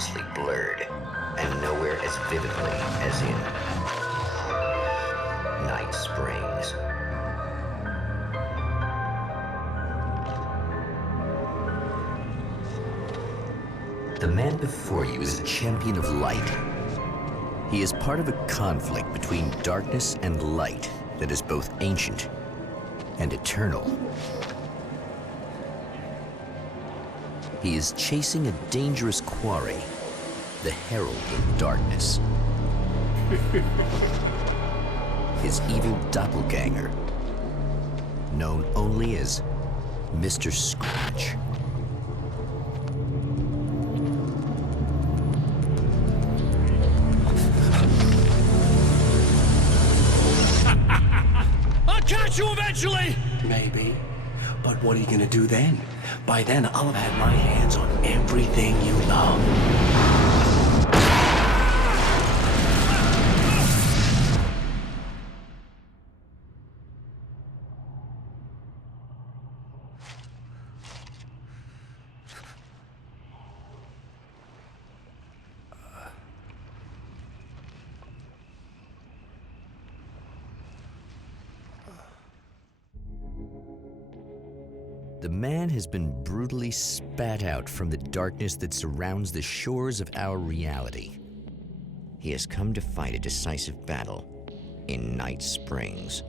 seamlessly blurred, and nowhere as vividly as in Night Springs. The man before you is a champion of light. He is part of a conflict between darkness and light that is both ancient and eternal. He is chasing a dangerous quarry, the Herald of Darkness. His evil doppelganger, known only as Mr. Scratch. I'll catch you eventually! Maybe. But what are you gonna do then? By then, I'll have had my hands on everything you love. The man has been brutally spat out from the darkness that surrounds the shores of our reality. He has come to fight a decisive battle in Night Springs.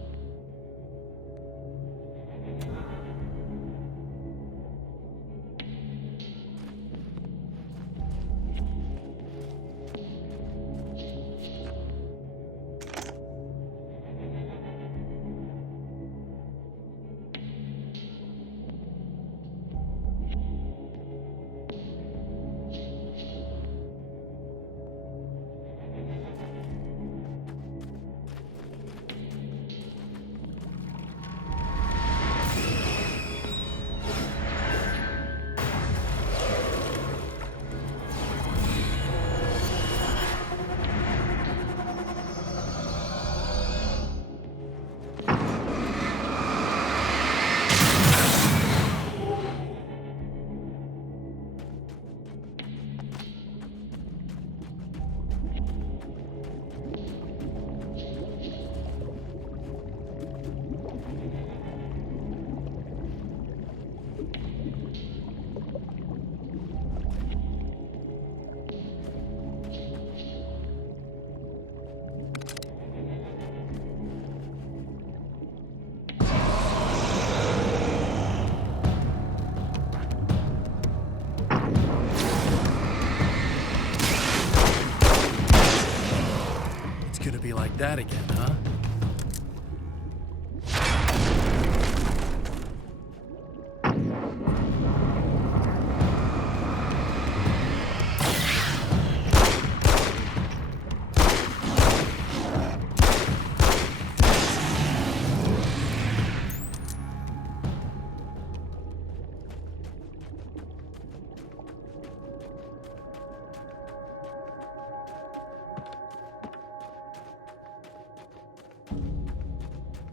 Be like that again, huh?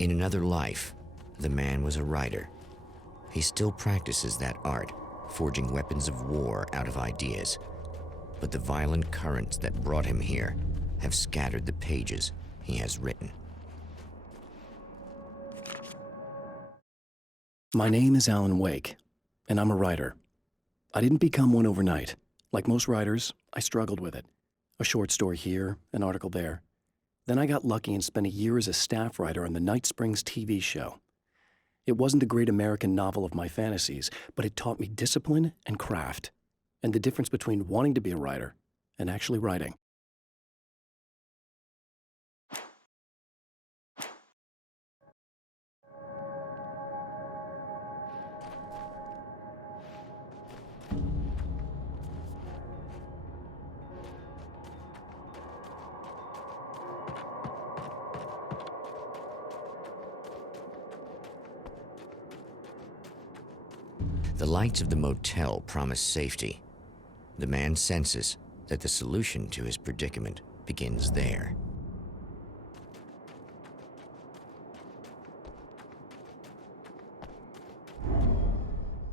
In another life, the man was a writer. He still practices that art, forging weapons of war out of ideas. But the violent currents that brought him here have scattered the pages he has written. My name is Alan Wake, and I'm a writer. I didn't become one overnight. Like most writers, I struggled with it. A short story here, an article there. Then I got lucky and spent a year as a staff writer on the Night Springs TV show. It wasn't the great American novel of my fantasies, but it taught me discipline and craft, and the difference between wanting to be a writer and actually writing. The lights of the motel promise safety. The man senses that the solution to his predicament begins there.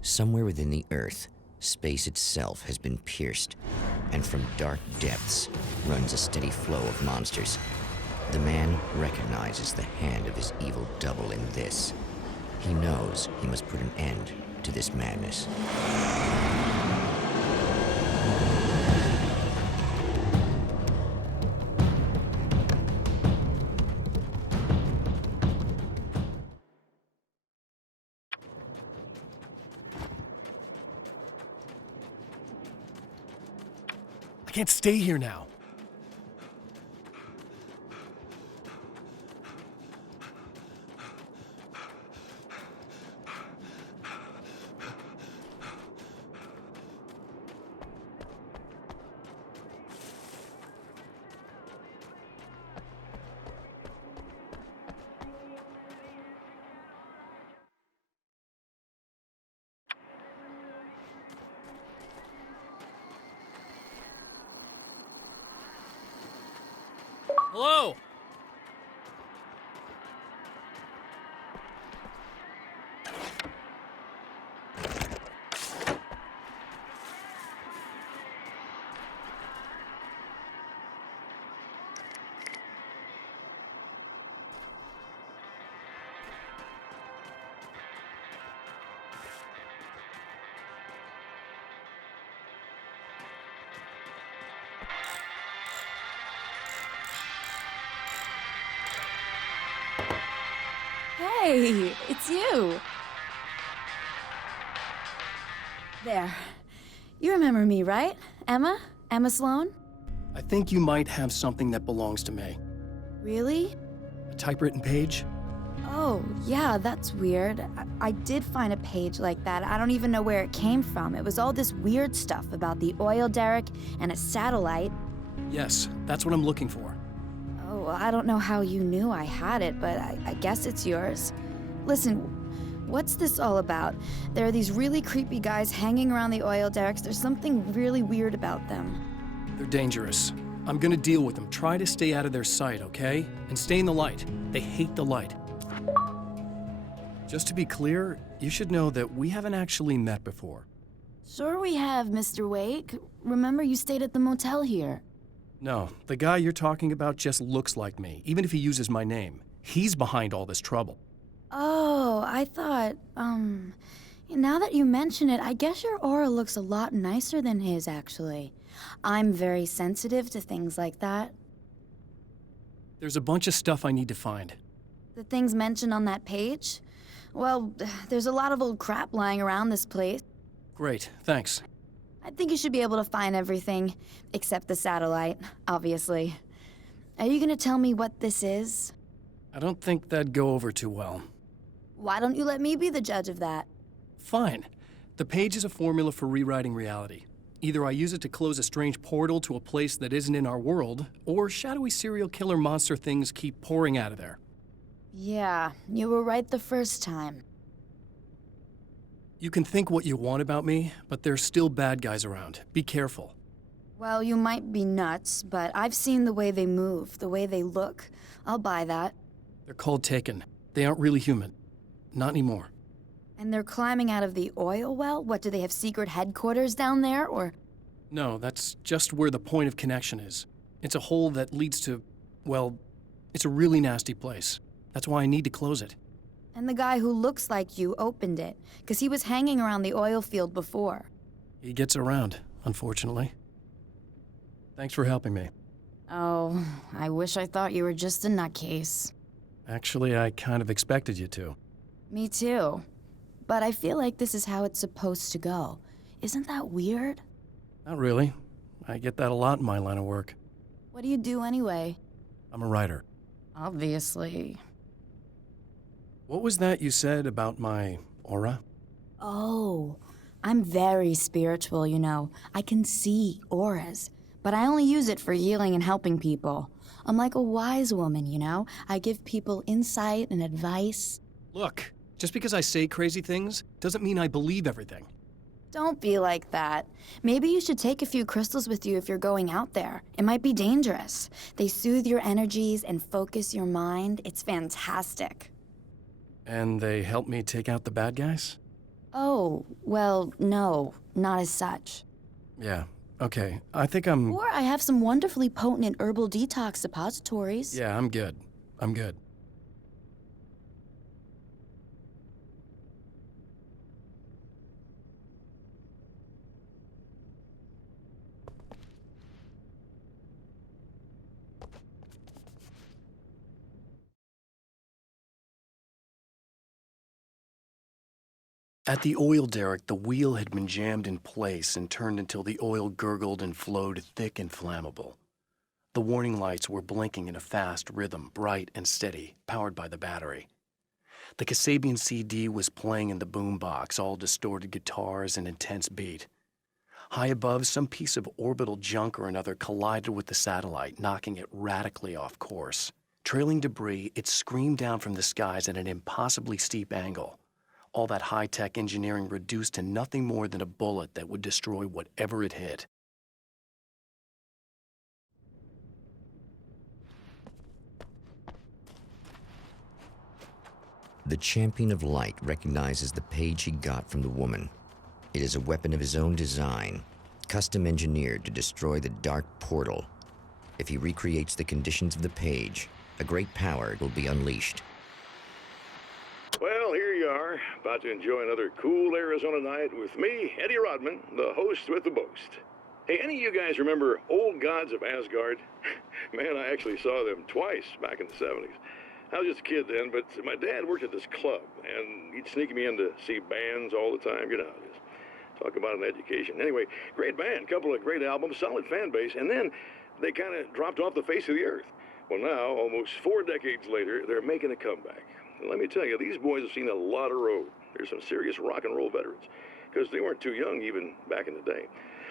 Somewhere within the earth, space itself has been pierced, and from dark depths runs a steady flow of monsters. The man recognizes the hand of his evil double in this. He knows he must put an end to this madness. I can't stay here now. Hello? Hey, it's you. There. You remember me, right? Emma? Emma Sloan? I think you might have something that belongs to me. Really? A typewritten page? Oh, yeah, that's weird. I did find a page like that. I don't even know where it came from. It was all this weird stuff about the oil derrick and a satellite. Yes, that's what I'm looking for. Oh, I don't know how you knew I had it, but I guess it's yours. Listen, what's this all about? There are these really creepy guys hanging around the oil derricks. There's something really weird about them. They're dangerous. I'm gonna deal with them. Try to stay out of their sight, okay? And stay in the light. They hate the light. Just to be clear, you should know that we haven't actually met before. Sure we have, Mr. Wake. Remember you stayed at the motel here. No, the guy you're talking about just looks like me, even if he uses my name. He's behind all this trouble. Oh, I thought, now that you mention it, I guess your aura looks a lot nicer than his, actually. I'm very sensitive to things like that. There's a bunch of stuff I need to find. The things mentioned on that page? Well, there's a lot of old crap lying around this place. Great, thanks. I think you should be able to find everything, except the satellite, obviously. Are you gonna tell me what this is? I don't think that'd go over too well. Why don't you let me be the judge of that? Fine. The page is a formula for rewriting reality. Either I use it to close a strange portal to a place that isn't in our world, or shadowy serial killer monster things keep pouring out of there. Yeah, you were right the first time. You can think what you want about me, but there's still bad guys around. Be careful. Well, you might be nuts, but I've seen the way they move, the way they look. I'll buy that. They're called Taken. They aren't really human. Not anymore. And they're climbing out of the oil well? What, do they have secret headquarters down there, or...? No, that's just where the point of connection is. It's a hole that leads to, well, it's a really nasty place. That's why I need to close it. And the guy who looks like you opened it, because he was hanging around the oil field before. He gets around, unfortunately. Thanks for helping me. Oh, I wish I thought you were just a nutcase. Actually, I kind of expected you to. Me too. But I feel like this is how it's supposed to go. Isn't that weird? Not really. I get that a lot in my line of work. What do you do anyway? I'm a writer. Obviously. What was that you said about my aura? Oh, I'm very spiritual, you know. I can see auras, but I only use it for healing and helping people. I'm like a wise woman, you know? I give people insight and advice. Look, just because I say crazy things doesn't mean I believe everything. Don't be like that. Maybe you should take a few crystals with you if you're going out there. It might be dangerous. They soothe your energies and focus your mind. It's fantastic. And they help me take out the bad guys? Oh, well, no, not as such. Yeah, Okay, I think I'm... Or I have some wonderfully potent herbal detox suppositories. Yeah, I'm good. I'm good. At the oil derrick, the wheel had been jammed in place and turned until the oil gurgled and flowed thick and flammable. The warning lights were blinking in a fast rhythm, bright and steady, powered by the battery. The Kasabian CD was playing in the boombox, all distorted guitars and intense beat. High above, some piece of orbital junk or another collided with the satellite, knocking it radically off course. Trailing debris, it screamed down from the skies at an impossibly steep angle. All that high-tech engineering reduced to nothing more than a bullet that would destroy whatever it hit. The champion of light recognizes the page he got from the woman. It is a weapon of his own design, custom engineered to destroy the dark portal. If he recreates the conditions of the page, a great power will be unleashed. Well, here you are, about to enjoy another cool Arizona night with me, Eddie Rodman, the host with the boast. Hey, any of you guys remember Old Gods of Asgard? Man, I actually saw them twice back in the 70s. I was just a kid then, but my dad worked at this club, and he'd sneak me in to see bands all the time. You know how it is. Talk about an education. Anyway, great band, couple of great albums, solid fan base, and then they kind of dropped off the face of the earth. Well, now, almost 4 decades later, they're making a comeback. And let me tell you, these boys have seen a lot of road. There's some serious rock and roll veterans, because they weren't too young even back in the day.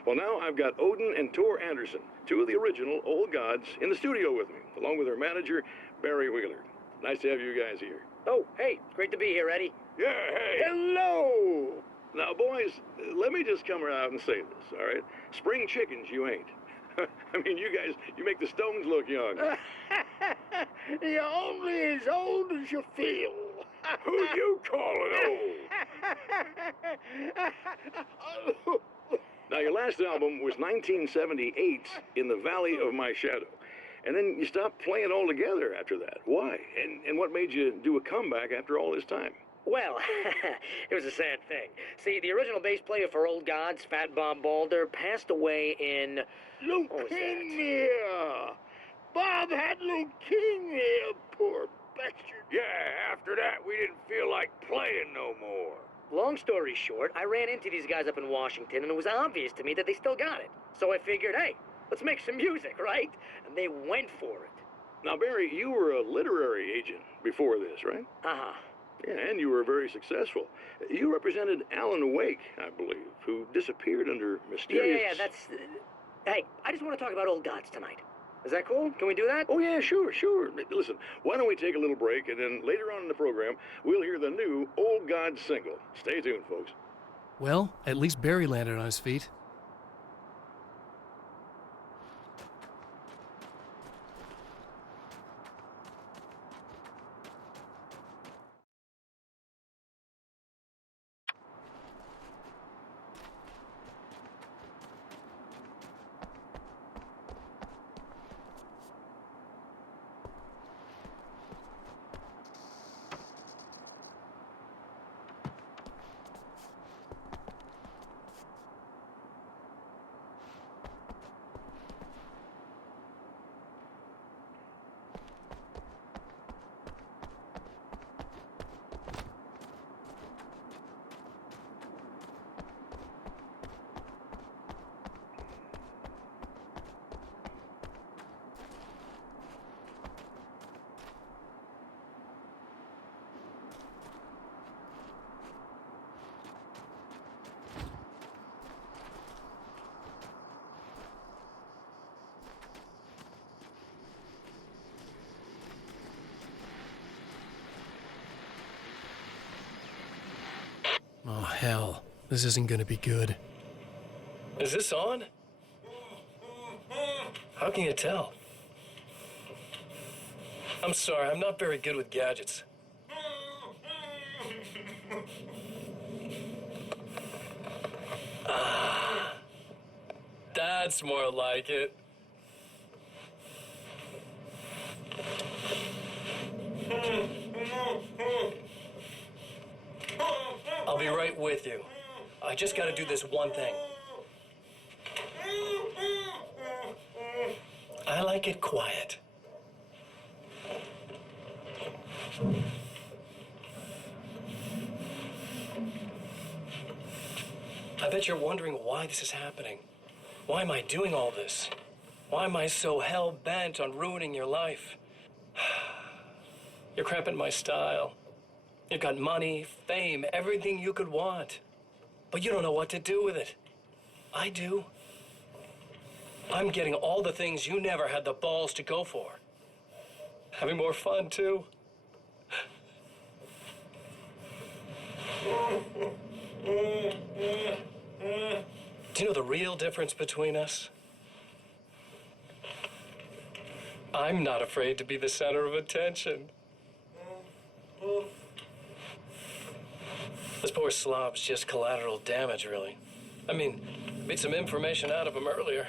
Well, now I've got Odin and Tor Anderson, 2 of the original Old Gods, in the studio with me, along with their manager, Barry Wheeler. Nice to have you guys here. Oh, hey, great to be here, Eddie. Yeah, hey. Hello! Now, boys, let me just come out and say this, all right? Spring chickens, you ain't. I mean, you guys, you make the Stones look young. You're only as old as you feel. Who you calling old? Now, your last album was 1978, In the Valley of My Shadow. And then you stopped playing altogether after that. Why? And what made you do a comeback after all this time? Well, it was a sad thing. See, the original bass player for Old Gods, Fat Bob Balder, passed away in... Leukemia! Bob had leukemia, poor bastard. Yeah, after that, we didn't feel like playing no more. Long story short, I ran into these guys up in Washington, and it was obvious to me that they still got it. So I figured, hey, let's make some music, right? And they went for it. Now, Barry, you were a literary agent before this, right? Uh-huh. Yeah, and you were very successful. You represented Alan Wake, I believe, who disappeared under mysterious... Yeah, that's... Hey, I just want to talk about Old Gods tonight. Is that cool? Can we do that? Oh, yeah, sure. Listen, why don't we take a little break, and then later on in the program, we'll hear the new Old Gods single. Stay tuned, folks. Well, at least Barry landed on his feet. Oh, hell. This isn't gonna be good. Is this on? How can you tell? I'm sorry, I'm not very good with gadgets. That's more like it. I'll be right with you. I just gotta do this one thing. I like it quiet. I bet you're wondering why this is happening. Why am I doing all this? Why am I so hell-bent on ruining your life? You're cramping my style. You've got money, fame, everything you could want. But you don't know what to do with it. I do. I'm getting all the things you never had the balls to go for. Having more fun, too. Do you know the real difference between us? I'm not afraid to be the center of attention. This poor slob's just collateral damage, really. I mean, beat some information out of him earlier.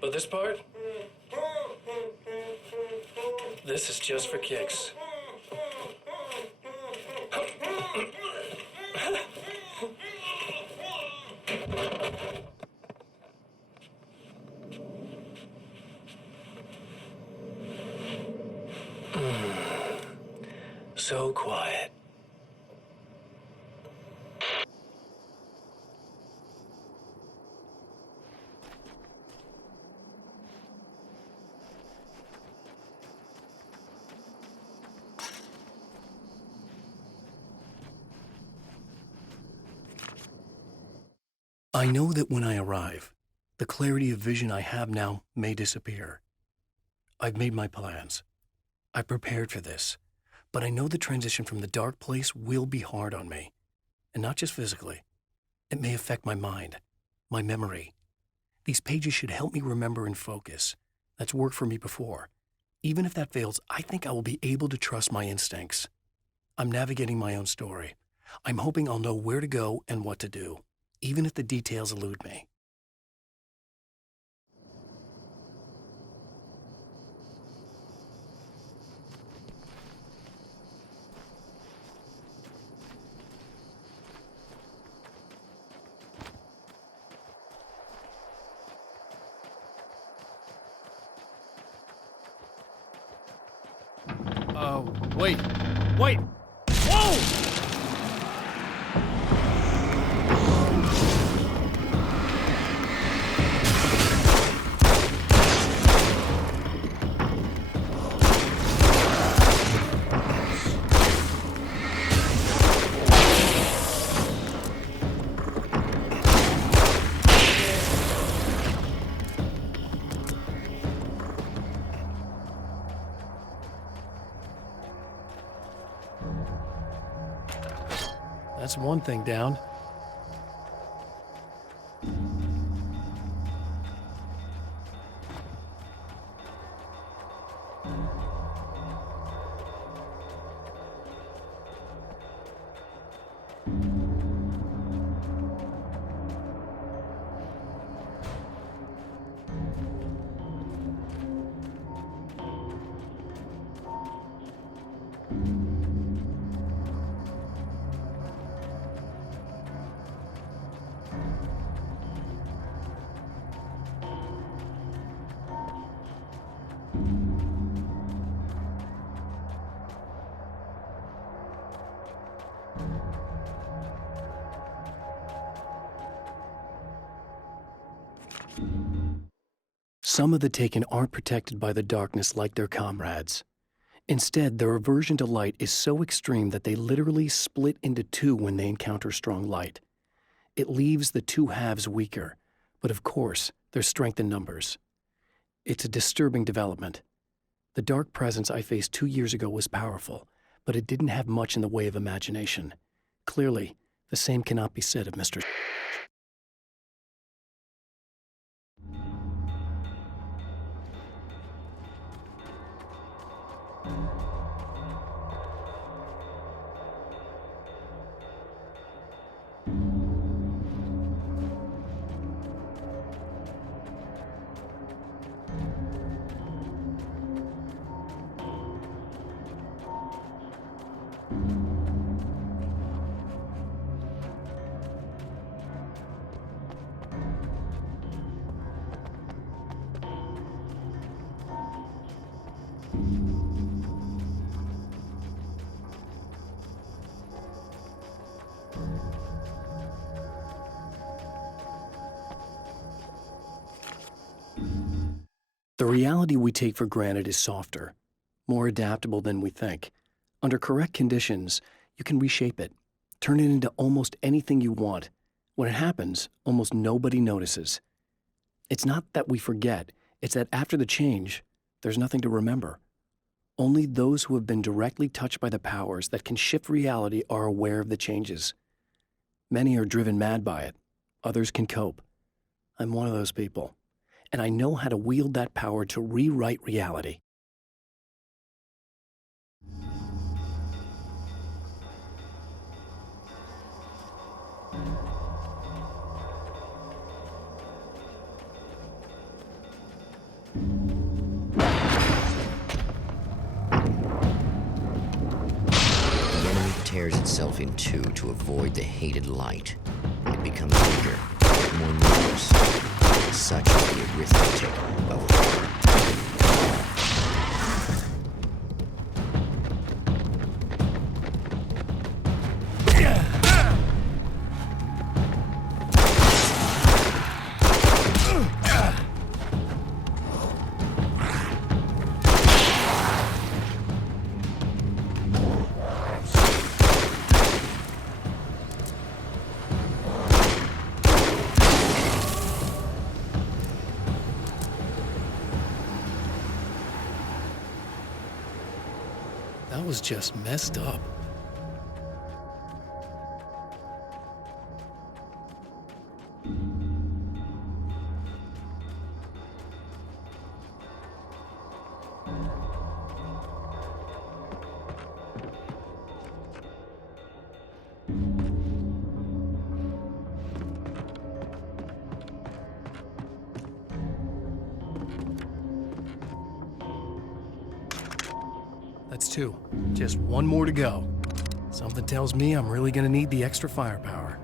But this part? This is just for kicks. So quiet. I know that when I arrive, the clarity of vision I have now may disappear. I've made my plans. I prepared for this, but I know the transition from the dark place will be hard on me, and not just physically. It may affect my mind, my memory. These pages should help me remember and focus. That's worked for me before. Even if that fails, I think I will be able to trust my instincts. I'm navigating my own story. I'm hoping I'll know where to go and what to do, even if the details elude me. Wait! Wait! Whoa! That's one thing down. Some of the Taken aren't protected by the darkness like their comrades. Instead, their aversion to light is so extreme that they literally split into two when they encounter strong light. It leaves the two halves weaker, but of course, there's strength in numbers. It's a disturbing development. The dark presence I faced 2 years ago was powerful, but it didn't have much in the way of imagination. Clearly, the same cannot be said of Mr. The reality we take for granted is softer, more adaptable than we think. Under correct conditions, you can reshape it, turn it into almost anything you want. When it happens, almost nobody notices. It's not that we forget, it's that after the change, there's nothing to remember. Only those who have been directly touched by the powers that can shift reality are aware of the changes. Many are driven mad by it. Others can cope. I'm one of those people, and I know how to wield that power to rewrite reality. The enemy tears itself in two to avoid the hated light. It becomes bigger, more numerous. Such is the arithmetic of horror. That was just messed up. That's two. Just one more to go. Something tells me I'm really gonna need the extra firepower.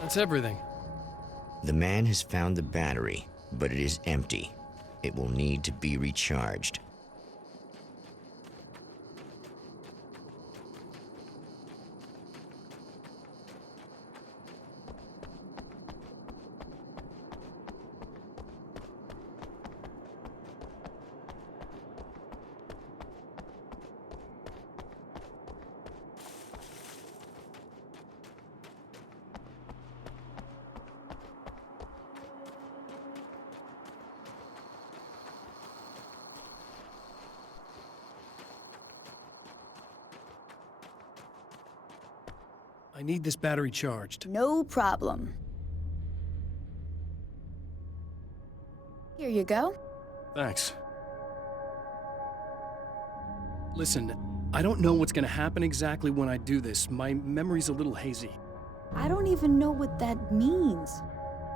That's everything. The man has found the battery, but it is empty. It will need to be recharged. need this battery charged. No problem. Here you go. Thanks. Listen, I don't know what's gonna happen exactly when I do this. My memory's a little hazy. I don't even know what that means.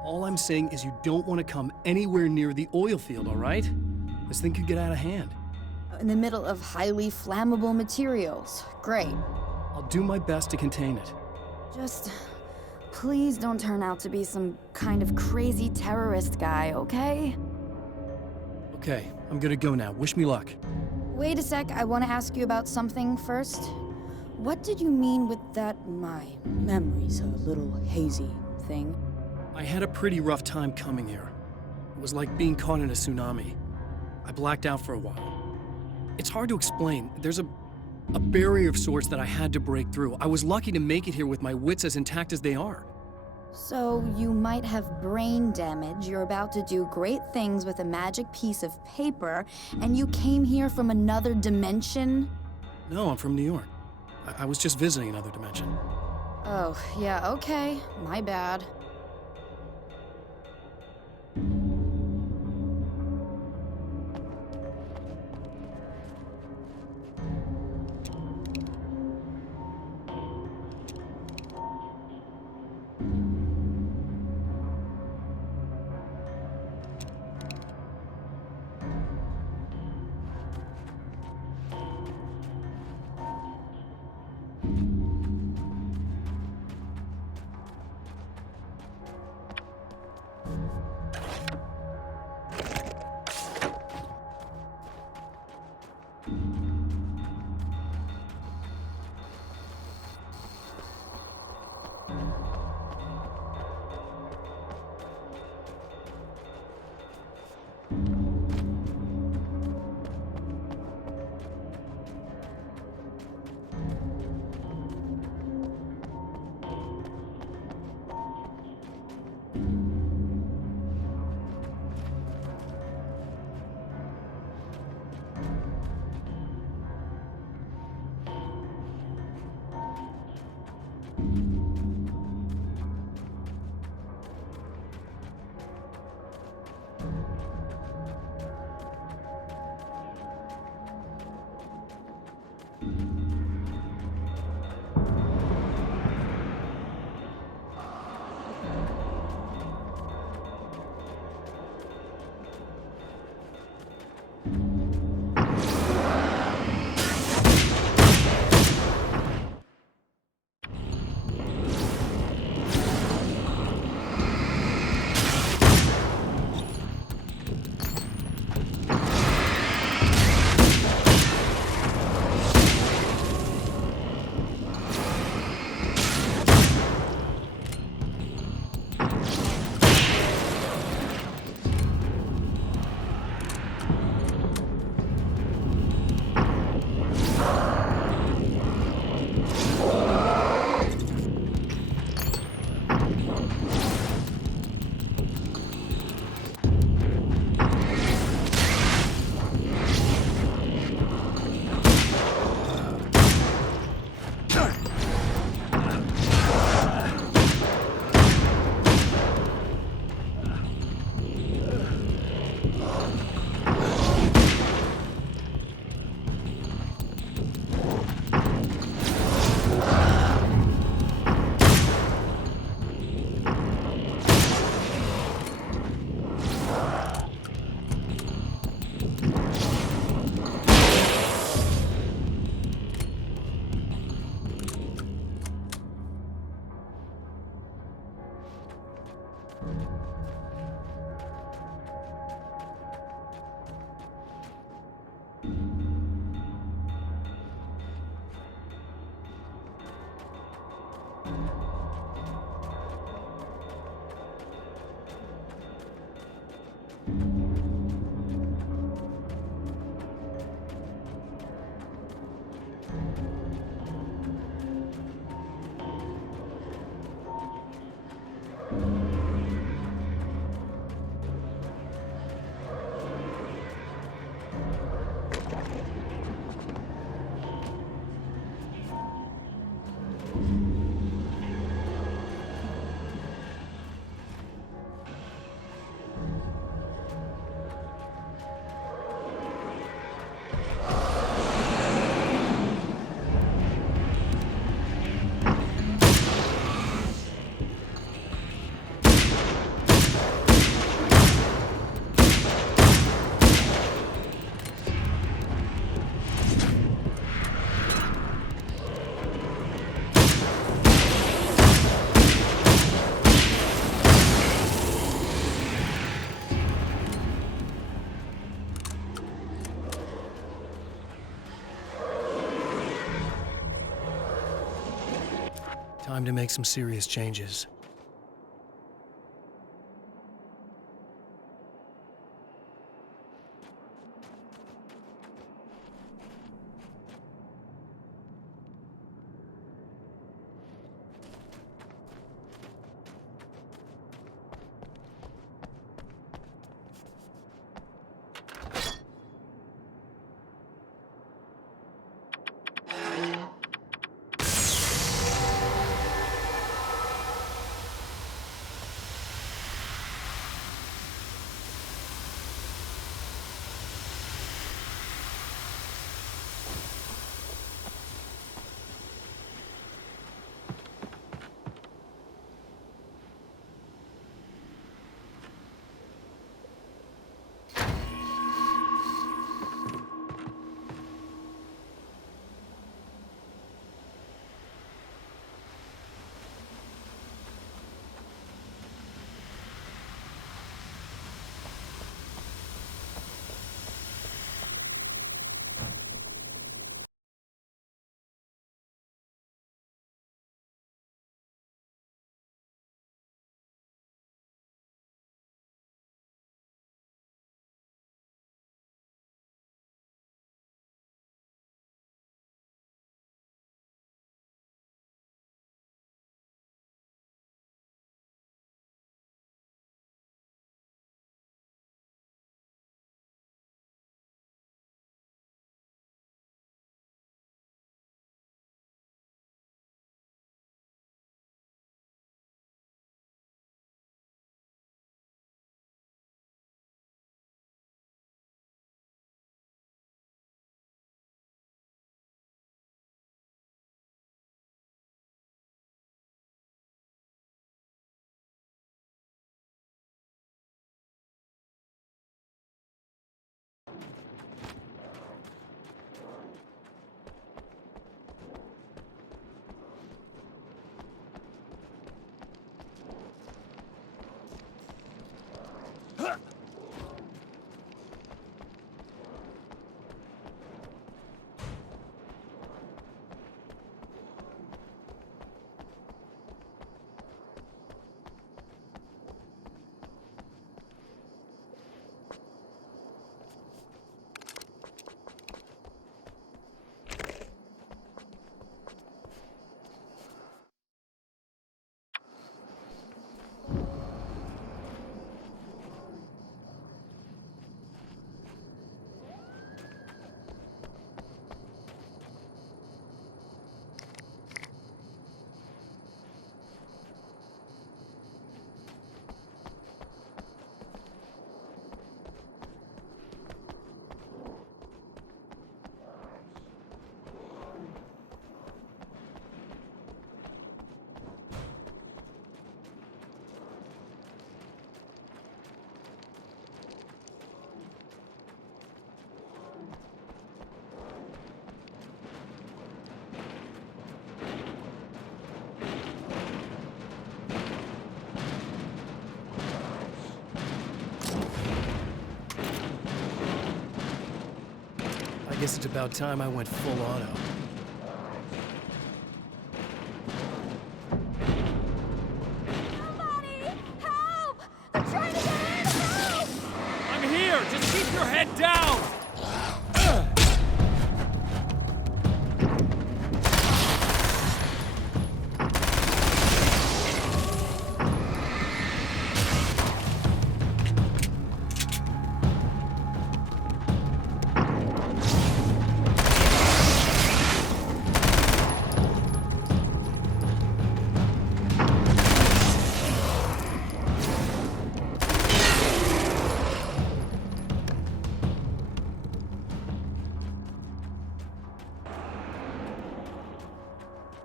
All I'm saying is you don't want to come anywhere near the oil field, all right? This thing could get out of hand. In the middle of highly flammable materials. Great. I'll do my best to contain it. Just please don't turn out to be some kind of crazy terrorist guy, okay? Okay, I'm gonna go now. Wish me luck. Wait a sec, I want to ask you about something first. What did you mean with that my memory's a little hazy thing? I had a pretty rough time coming here. It was like being caught in a tsunami. I blacked out for a while. It's hard to explain. There's a barrier of sorts that I had to break through. I was lucky to make it here with my wits as intact as they are. So you might have brain damage, you're about to do great things with a magic piece of paper, and you came here from another dimension? No, I'm from New York. I was just visiting another dimension. Oh, yeah, okay. My bad. Time to make some serious changes. I guess it's about time I went full auto. Somebody! Help! They're trying to get in! Help! I'm here! Just keep your head down!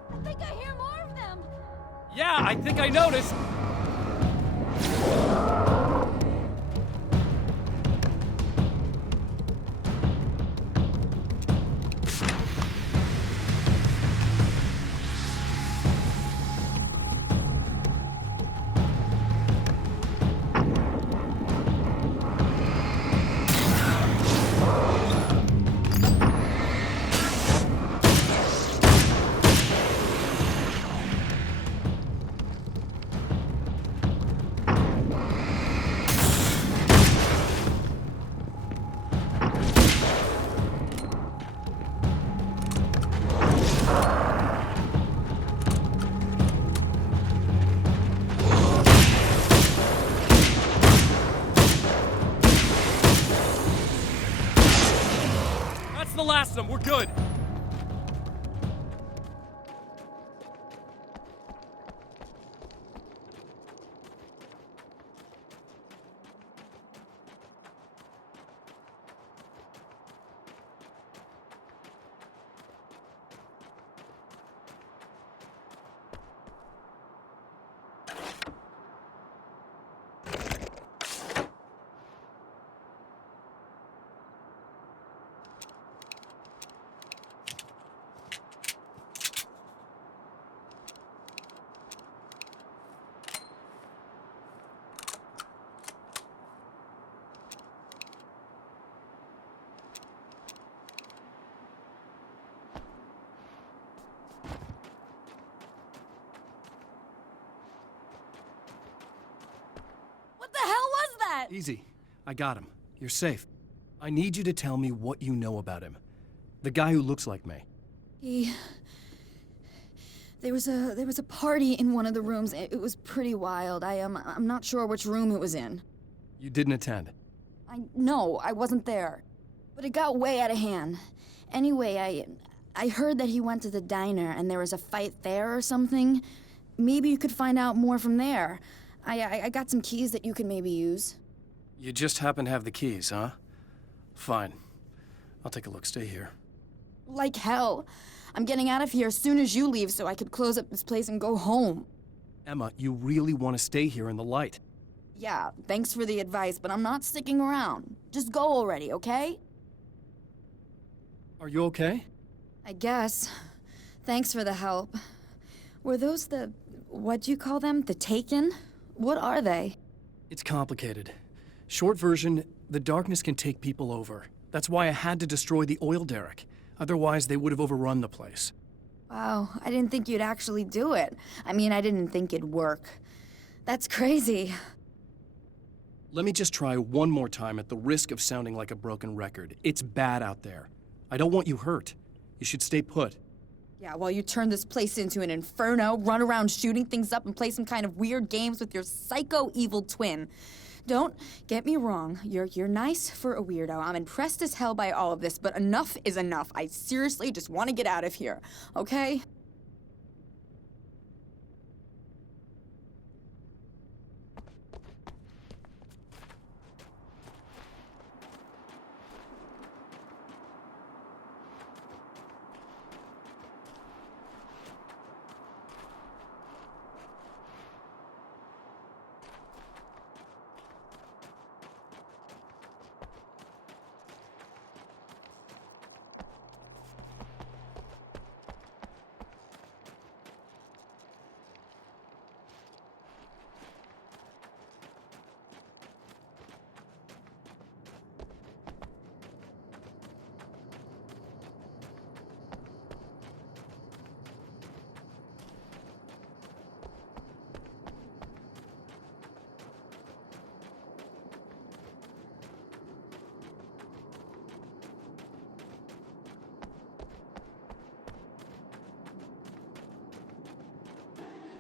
I think I hear more of them! Yeah, I think I noticed. Awesome, we're good. What the hell was that? Easy. I got him. You're safe. I need you to tell me what you know about him. The guy who looks like me. There was a party in one of the rooms. It was pretty wild. I'm not sure which room it was in. You didn't attend. No, I wasn't there. But it got way out of hand. Anyway, I heard that he went to the diner and there was a fight there or something. Maybe you could find out more from there. I got some keys that you could maybe use. You just happen to have the keys, huh? Fine. I'll take a look. Stay here. Like hell. I'm getting out of here as soon as you leave so I could close up this place and go home. Emma, you really want to stay here in the light. Yeah, thanks for the advice, but I'm not sticking around. Just go already, okay? Are you okay? I guess. Thanks for the help. Were those what'd you call them? The Taken? What are they? It's complicated. Short version, the darkness can take people over. That's why I had to destroy the oil derrick. Otherwise, they would have overrun the place. Wow, I didn't think you'd actually do it. I mean, I didn't think it'd work. That's crazy. Let me just try one more time at the risk of sounding like a broken record. It's bad out there. I don't want you hurt. You should stay put. Yeah, while you turn this place into an inferno, run around shooting things up and play some kind of weird games with your psycho evil twin. Don't get me wrong, you're nice for a weirdo. I'm impressed as hell by all of this, but enough is enough. I seriously just want to get out of here, okay?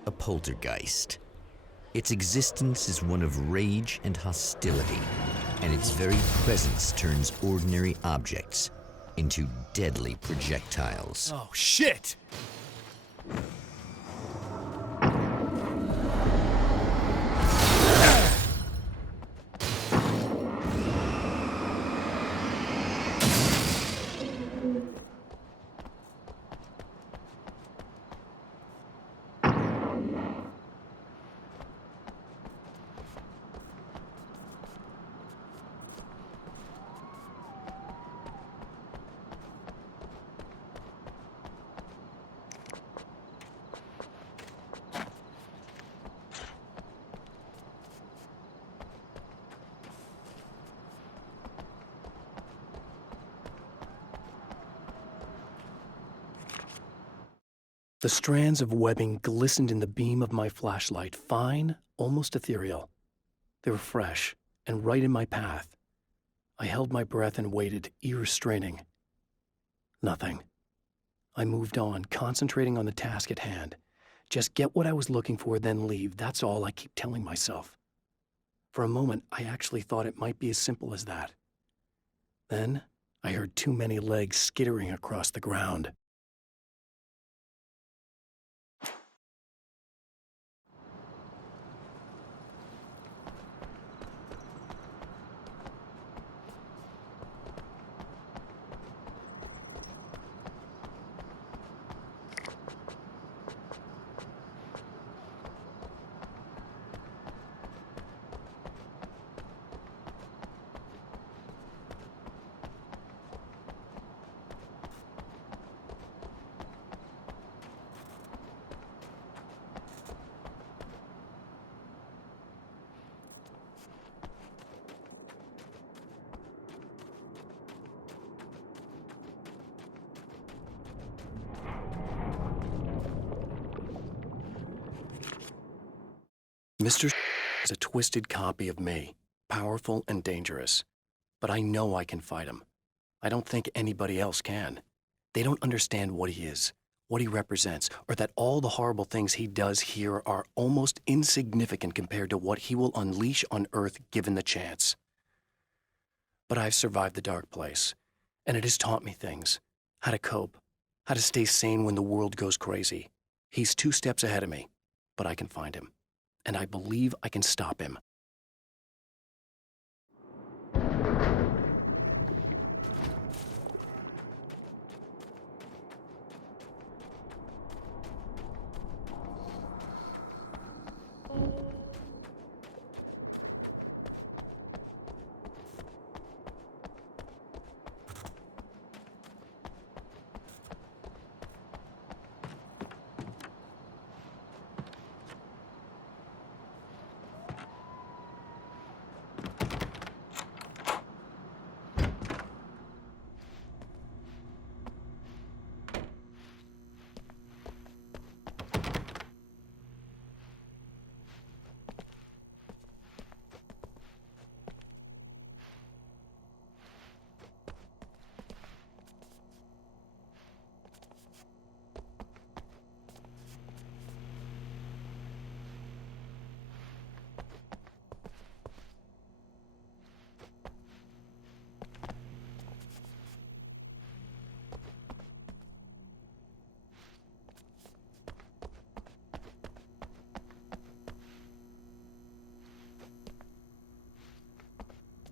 A poltergeist. Its existence is one of rage and hostility, and its very presence turns ordinary objects into deadly projectiles. Oh, shit! The strands of webbing glistened in the beam of my flashlight, fine, almost ethereal. They were fresh and right in my path. I held my breath and waited, ears straining. Nothing. I moved on, concentrating on the task at hand. Just get what I was looking for, then leave. That's all I keep telling myself. For a moment, I actually thought it might be as simple as that. Then, I heard too many legs skittering across the ground. Mr. is a twisted copy of me, powerful and dangerous. But I know I can fight him. I don't think anybody else can. They don't understand what he is, what he represents, or that all the horrible things he does here are almost insignificant compared to what he will unleash on Earth given the chance. But I've survived the dark place, and it has taught me things. How to cope, how to stay sane when the world goes crazy. He's 2 steps ahead of me, but I can find him. And I believe I can stop him.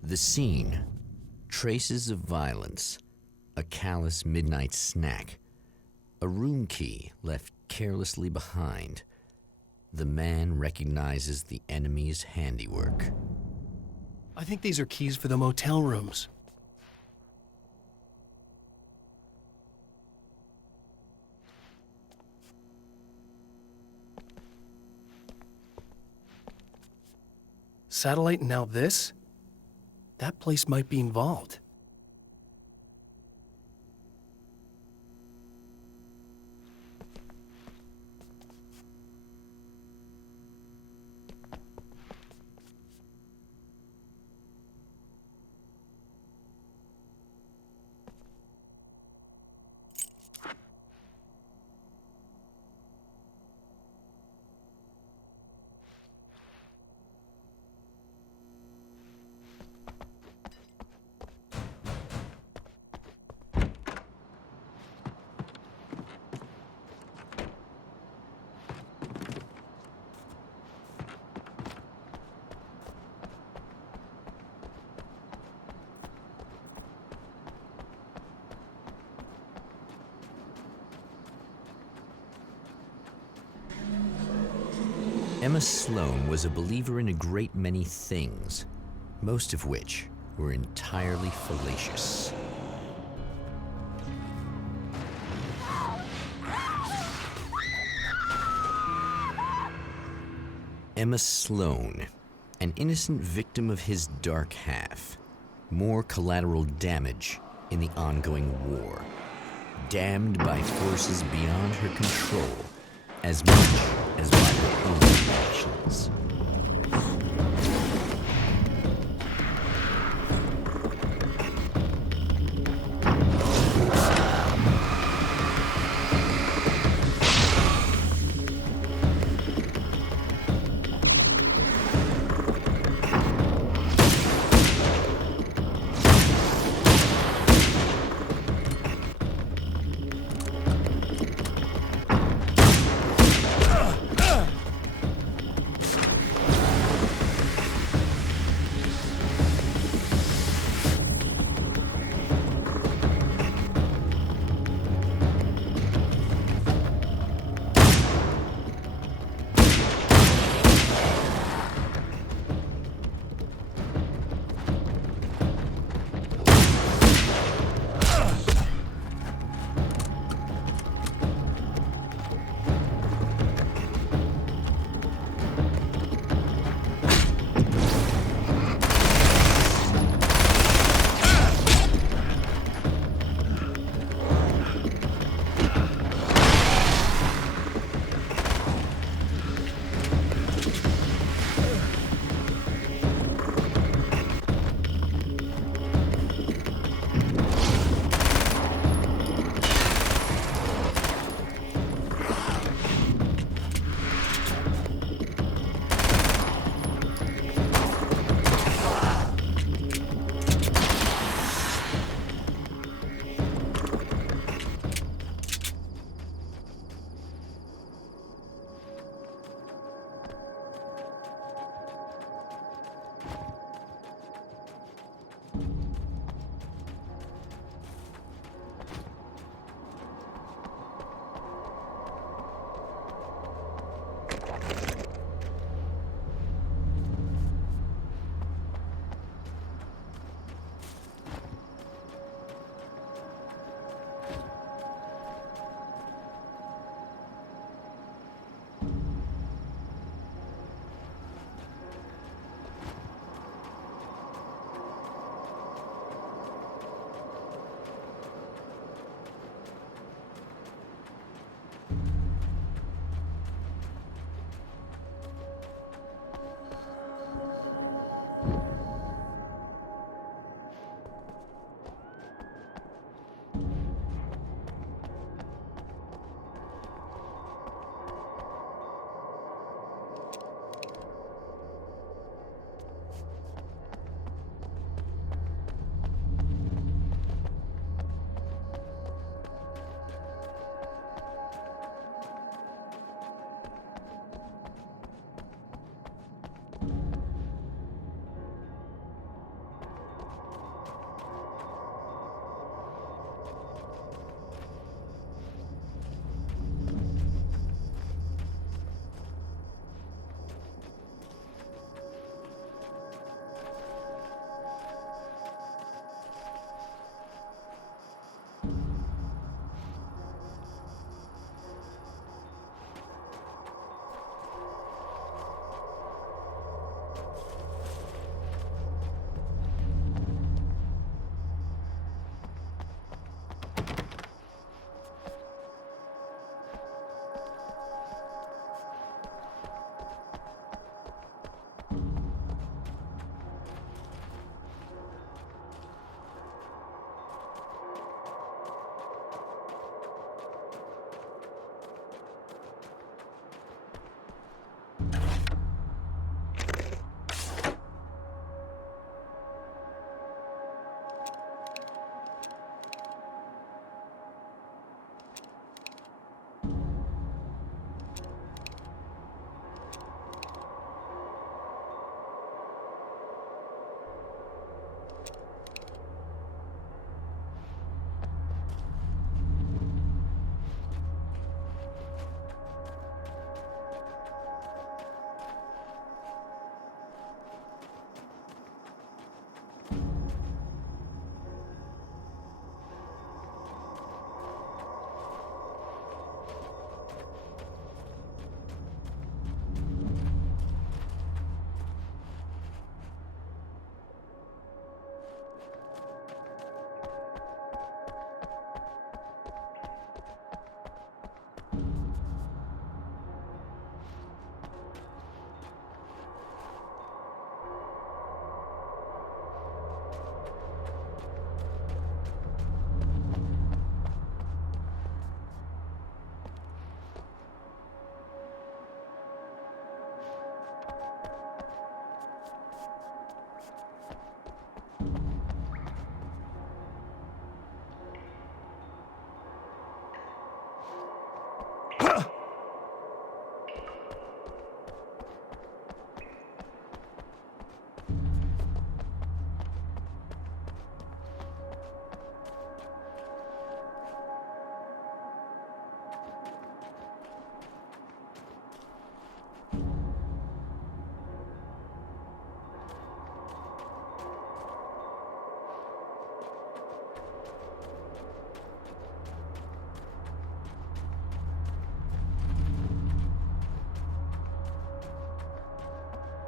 The scene, traces of violence, a callous midnight snack, a room key left carelessly behind. The man recognizes the enemy's handiwork. I think these are keys for the motel rooms. Satellite and now this? That place might be involved. Emma Sloan was a believer in a great many things, most of which were entirely fallacious. Emma Sloan, an innocent victim of his dark half. More collateral damage in the ongoing war. Damned by forces beyond her control, as much as by her own actions.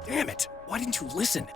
Damn it! Why didn't you listen?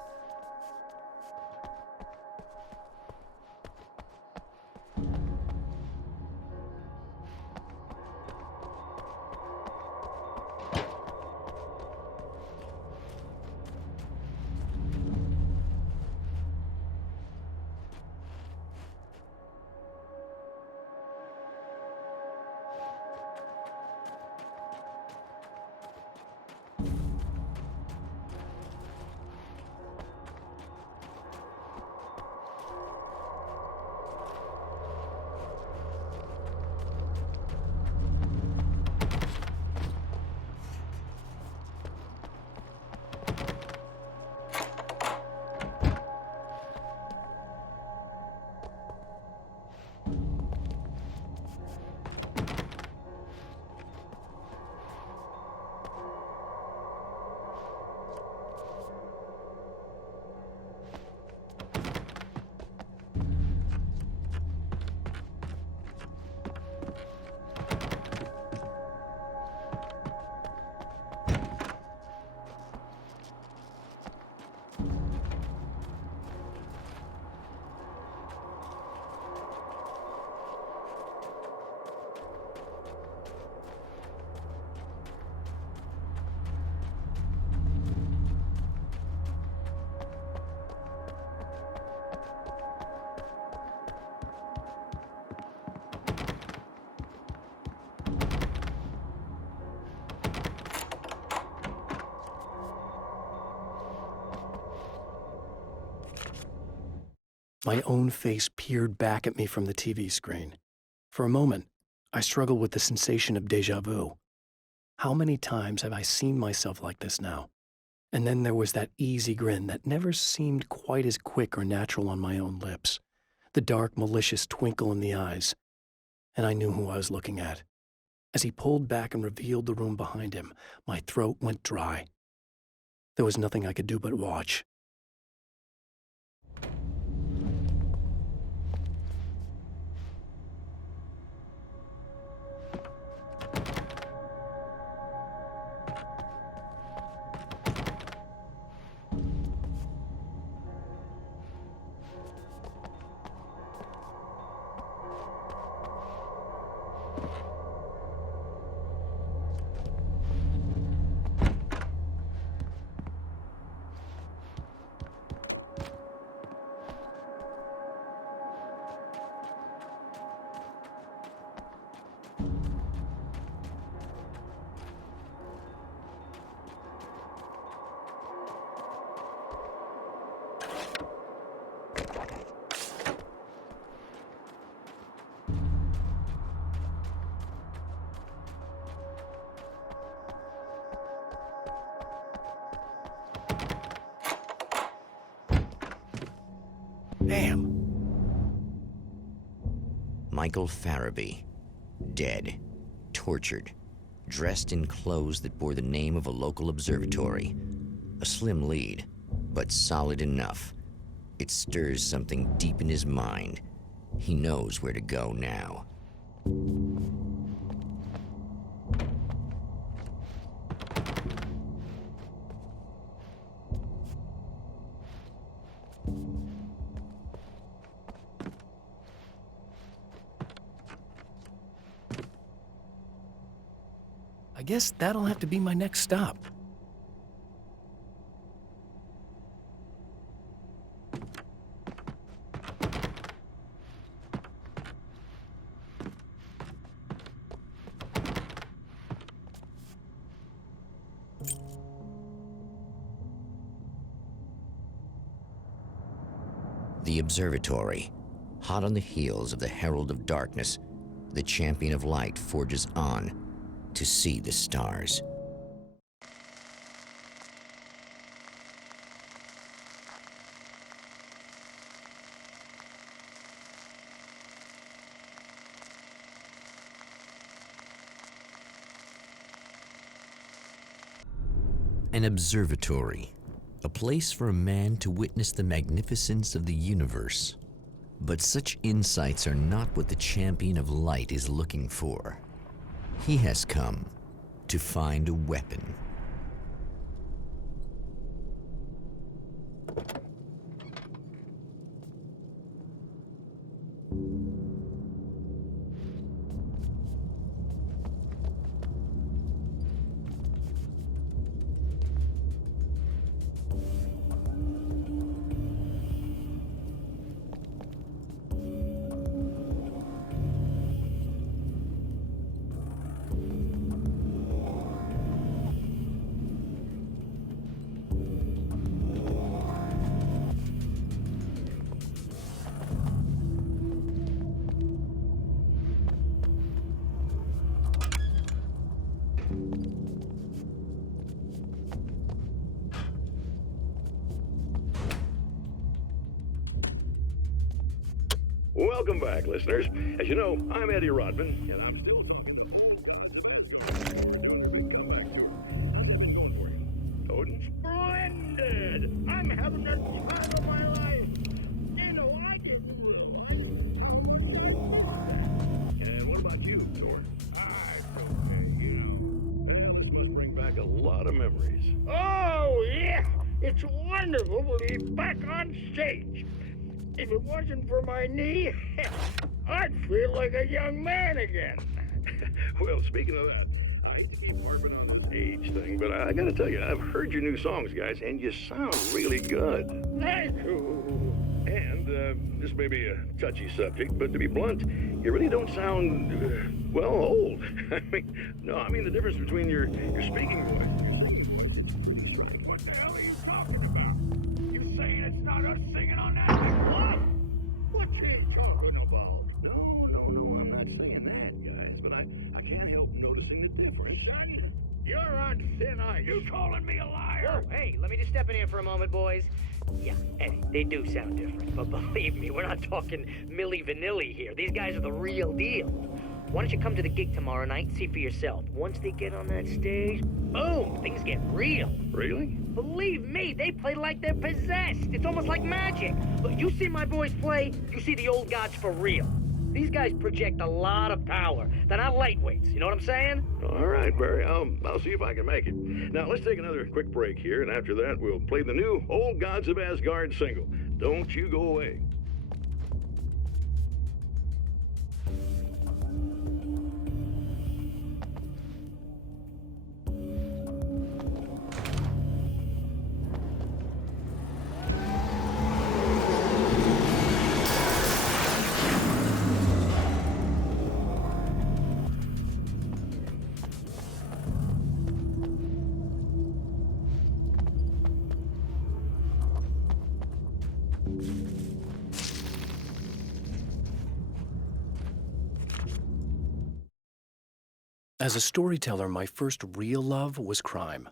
My own face peered back at me from the TV screen. For a moment, I struggled with the sensation of déjà vu. How many times have I seen myself like this now? And then there was that easy grin that never seemed quite as quick or natural on my own lips, the dark, malicious twinkle in the eyes. And I knew who I was looking at. As he pulled back and revealed the room behind him, my throat went dry. There was nothing I could do but watch. Damn. Michael Farabee, dead, tortured, dressed in clothes that bore the name of a local observatory. A slim lead, but solid enough. It stirs something deep in his mind. He knows where to go now. I guess that'll have to be my next stop. The observatory, hot on the heels of the Herald of Darkness, the champion of light forges on to see the stars. An observatory, a place for a man to witness the magnificence of the universe. But such insights are not what the champion of light is looking for. He has come to find a weapon. Welcome back, listeners. As you know, I'm Eddie Rodman, and I'm still talking. Come back to it. Going for you. Odin? Splendid! I'm having the time of my life. You know, I didn't realize. And what about you, Thor? I'm okay, you know. Must bring back a lot of memories. Oh, yeah! It's wonderful to be back on stage. If it wasn't for my knee, I'd feel like a young man again. Well, speaking of that, I hate to keep harping on this age thing, but I gotta tell you, I've heard your new songs, guys, and you sound really good. Thank you. And this may be a touchy subject, but to be blunt, you really don't sound, well, old. I mean the difference between your speaking voice and your singing. What the hell are you talking about? You saying it's not us singing on that thing? What? What you talking about? No, I'm not saying that, guys, but I can't help noticing the difference. Son, you're on thin ice. You calling me a liar? Whoa, hey, let me just step in here for a moment, boys. Yeah, Eddie, they do sound different, but believe me, we're not talking Milli Vanilli here. These guys are the real deal. Why don't you come to the gig tomorrow night and see for yourself? Once they get on that stage, boom, things get real. Really? Believe me, they play like they're possessed. It's almost like magic. Look, you see my boys play, you see the old gods for real. These guys project a lot of power. They're not lightweights, you know what I'm saying? All right, Barry, I'll see if I can make it. Now, let's take another quick break here, and after that, we'll play the new Old Gods of Asgard single. Don't you go away. As a storyteller, my first real love was crime.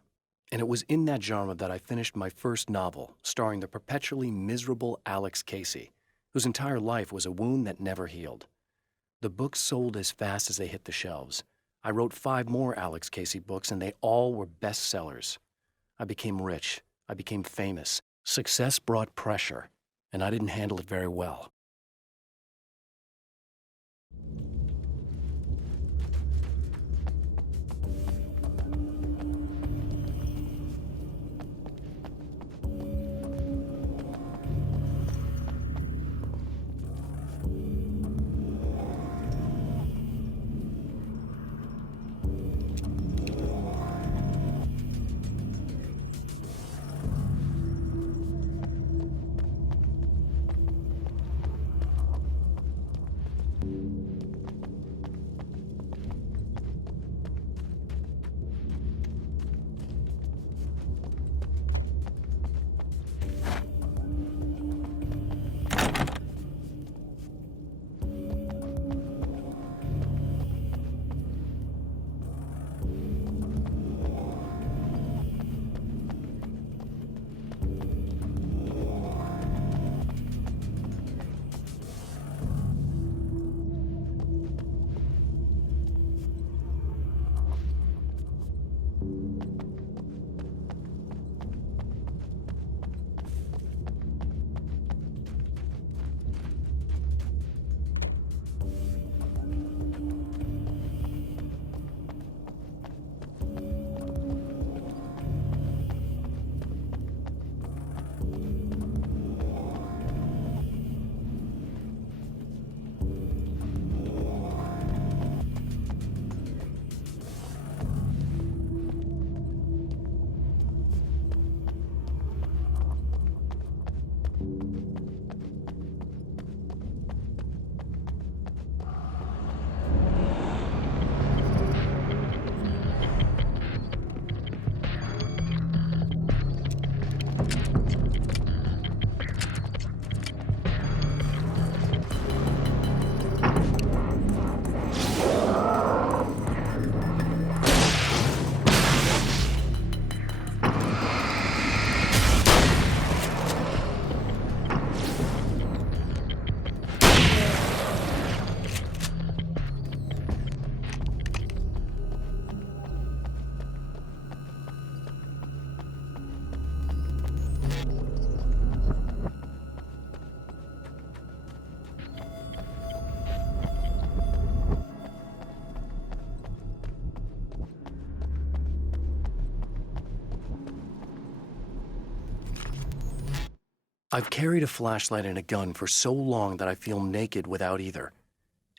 And it was in that genre that I finished my first novel, starring the perpetually miserable Alex Casey, whose entire life was a wound that never healed. The books sold as fast as they hit the shelves. I wrote 5 more Alex Casey books, and they all were bestsellers. I became rich. I became famous. Success brought pressure, and I didn't handle it very well. I've carried a flashlight and a gun for so long that I feel naked without either.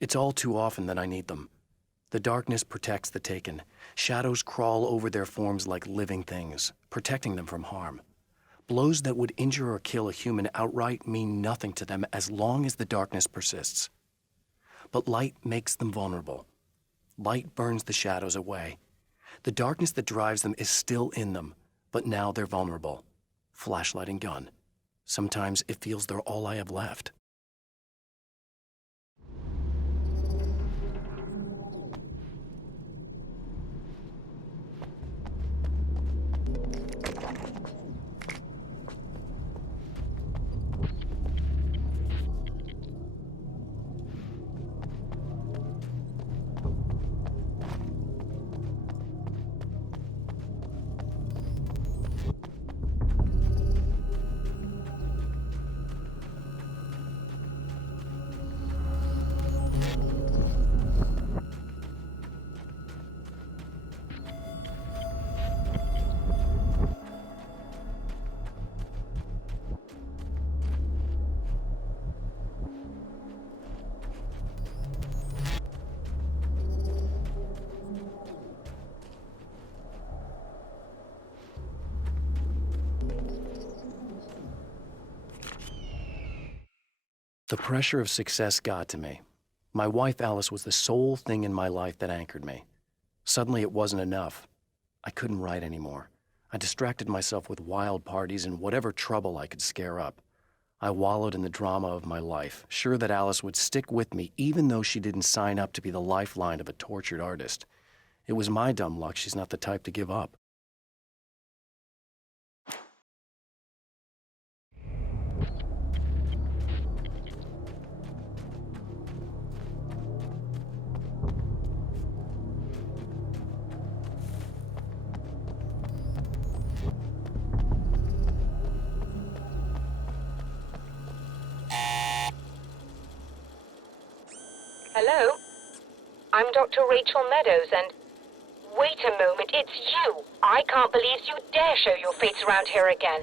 It's all too often that I need them. The darkness protects the taken. Shadows crawl over their forms like living things, protecting them from harm. Blows that would injure or kill a human outright mean nothing to them as long as the darkness persists. But light makes them vulnerable. Light burns the shadows away. The darkness that drives them is still in them, but now they're vulnerable. Flashlight and gun. Sometimes it feels they're all I have left. The pressure of success got to me. My wife Alice was the sole thing in my life that anchored me. Suddenly it wasn't enough. I couldn't write anymore. I distracted myself with wild parties and whatever trouble I could scare up. I wallowed in the drama of my life, sure that Alice would stick with me even though she didn't sign up to be the lifeline of a tortured artist. It was my dumb luck she's not the type to give up. Hello? I'm Dr. Rachel Meadows, and... Wait a moment, it's you! I can't believe you dare show your face around here again.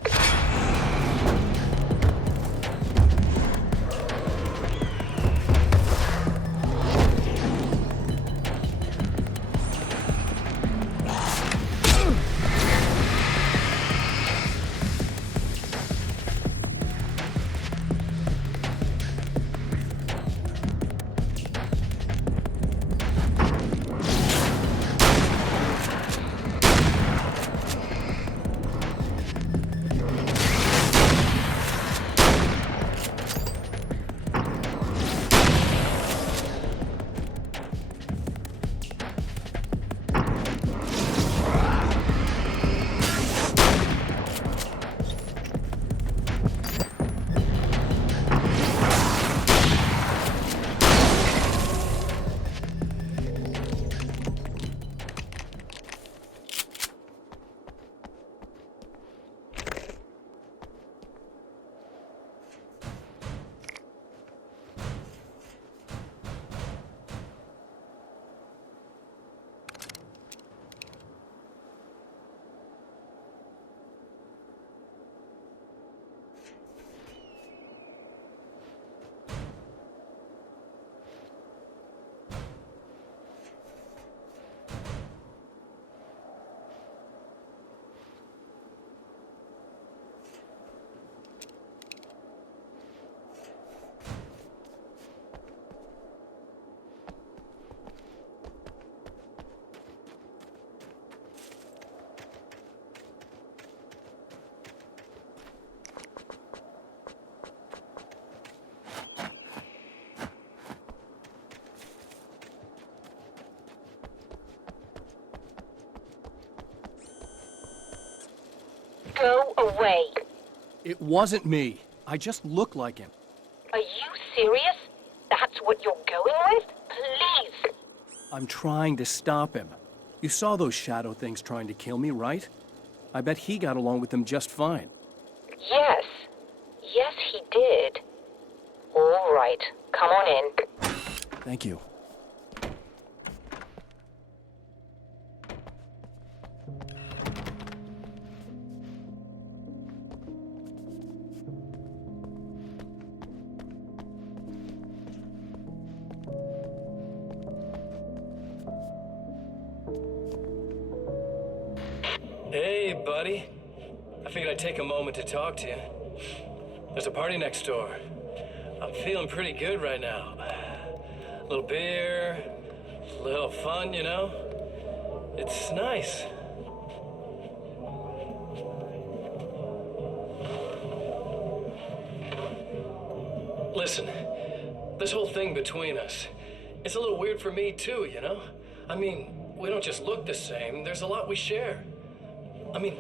Go away. It wasn't me. I just look like him. Are you serious? That's what you're going with? Please. I'm trying to stop him. You saw those shadow things trying to kill me, right? I bet he got along with them just fine. Yes. Yes, he did. All right. Come on in. Thank you. buddy. I figured I'd take a moment to talk to you. There's a party next door. I'm feeling pretty good right now. A little beer, a little fun, you know? It's nice. Listen, this whole thing between us, it's a little weird for me too, you know? I mean, we don't just look the same, there's a lot we share. I mean,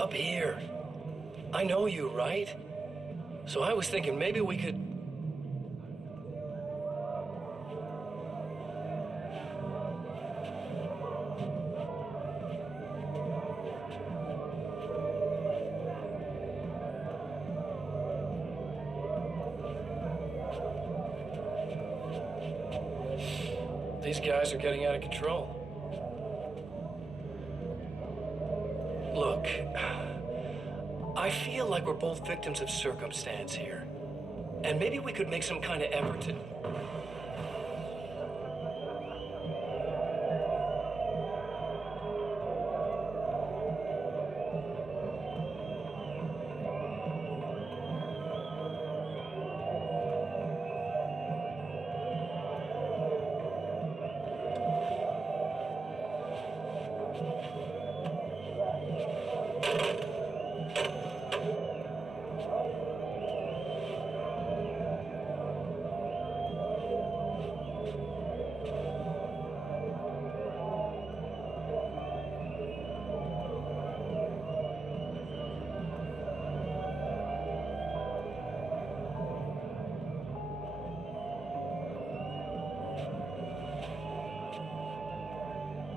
up here, I know you, right? So I was thinking maybe we could... These guys are getting out of control. Look, I feel like we're both victims of circumstance here. And maybe we could make some kind of effort to...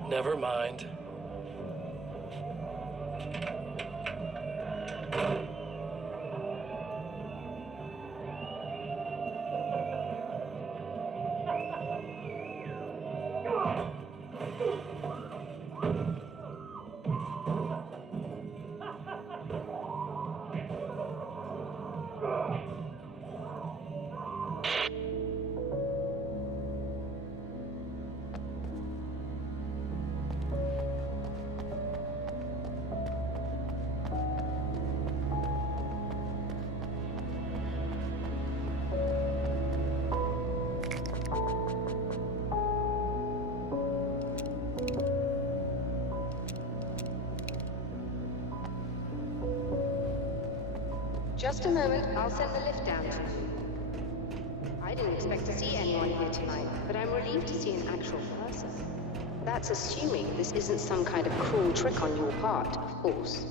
Never mind. Just a moment, I'll send the lift down to you. I didn't expect to see anyone here tonight, but I'm relieved to see an actual person. That's assuming this isn't some kind of cruel trick on your part, of course.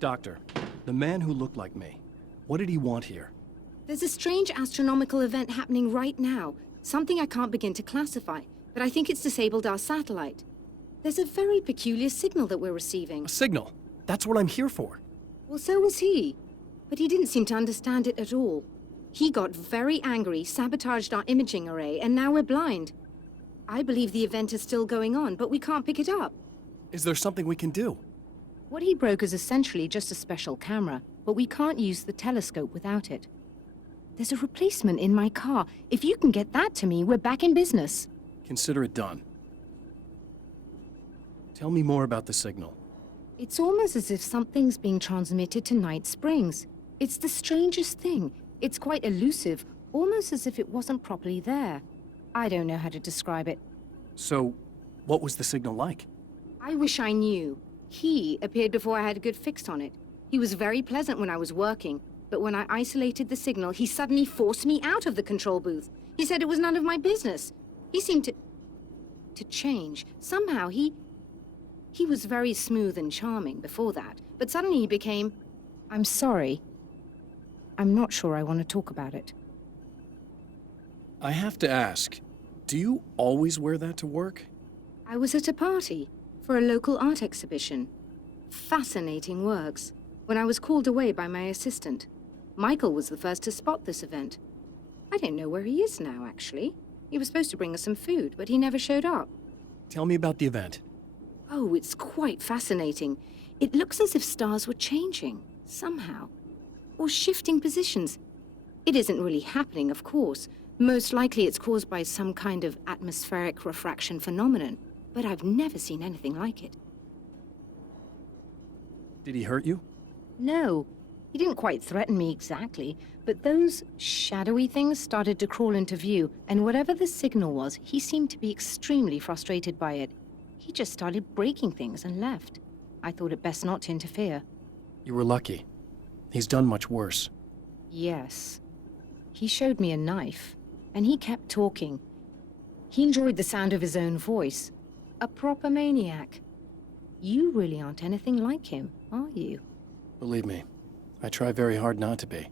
Doctor, the man who looked like me, what did he want here? There's a strange astronomical event happening right now. Something I can't begin to classify, but I think it's disabled our satellite. There's a very peculiar signal that we're receiving. A signal? That's what I'm here for. Well, so was he. But he didn't seem to understand it at all. He got very angry, sabotaged our imaging array, and now we're blind. I believe the event is still going on, but we can't pick it up. Is there something we can do? What he broke is essentially just a special camera, but we can't use the telescope without it. There's a replacement in my car. If you can get that to me, we're back in business. Consider it done. Tell me more about the signal. It's almost as if something's being transmitted to Night Springs. It's the strangest thing. It's quite elusive, almost as if it wasn't properly there. I don't know how to describe it. So, what was the signal like? I wish I knew. He appeared before I had a good fix on it. He was very pleasant when I was working, but when I isolated the signal, he suddenly forced me out of the control booth. He said it was none of my business. He seemed to change. Somehow he was very smooth and charming before that, but suddenly he became, I'm sorry. I'm not sure I want to talk about it. I have to ask, do you always wear that to work? I was at a party for a local art exhibition. Fascinating works. When I was called away by my assistant, Michael was the first to spot this event. I don't know where he is now, actually. He was supposed to bring us some food, but he never showed up. Tell me about the event. Oh, it's quite fascinating. It looks as if stars were changing, somehow. Or shifting positions. It isn't really happening, of course. Most likely it's caused by some kind of atmospheric refraction phenomenon. But I've never seen anything like it. Did he hurt you? No. He didn't quite threaten me exactly, but those shadowy things started to crawl into view, and whatever the signal was, he seemed to be extremely frustrated by it. He just started breaking things and left. I thought it best not to interfere. You were lucky. He's done much worse. Yes. He showed me a knife, and he kept talking. He enjoyed the sound of his own voice. A proper maniac. You really aren't anything like him, are you? Believe me, I try very hard not to be.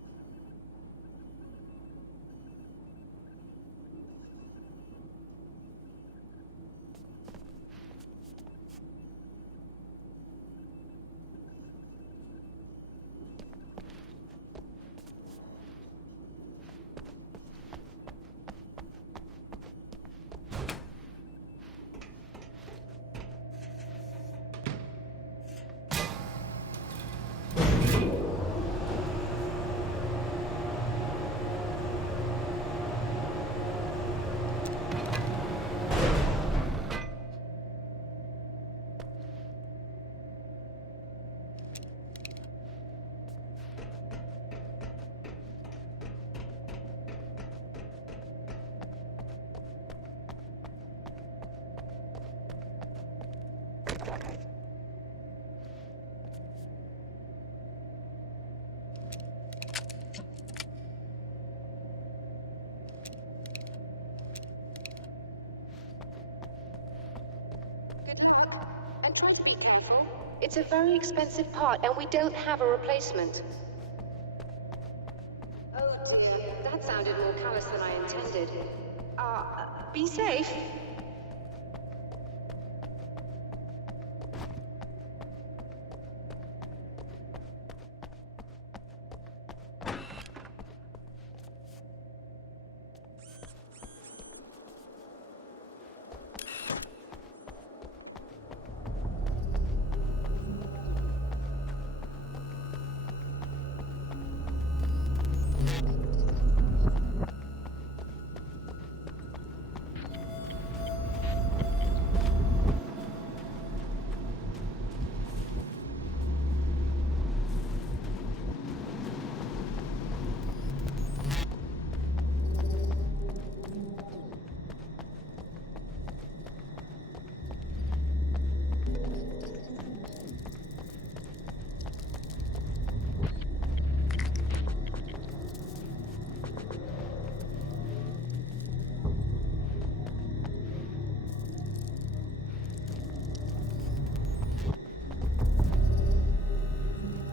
Good luck, and try to be careful. It's a very expensive part, and we don't have a replacement. Oh dear, that sounded more callous than I intended. Be safe.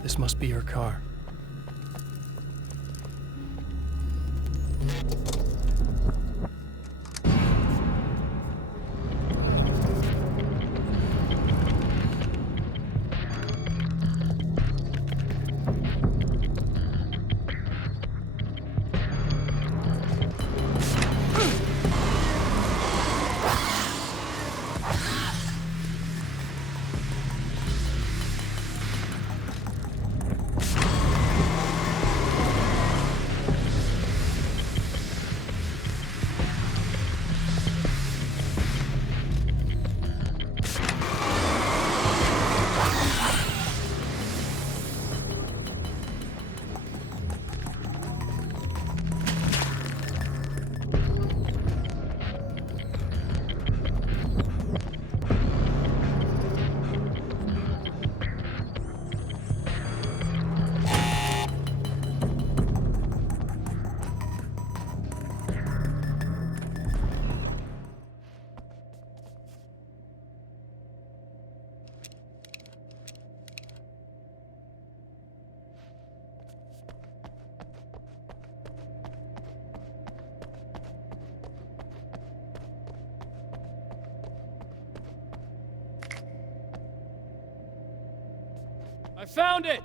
This must be your car. I found it!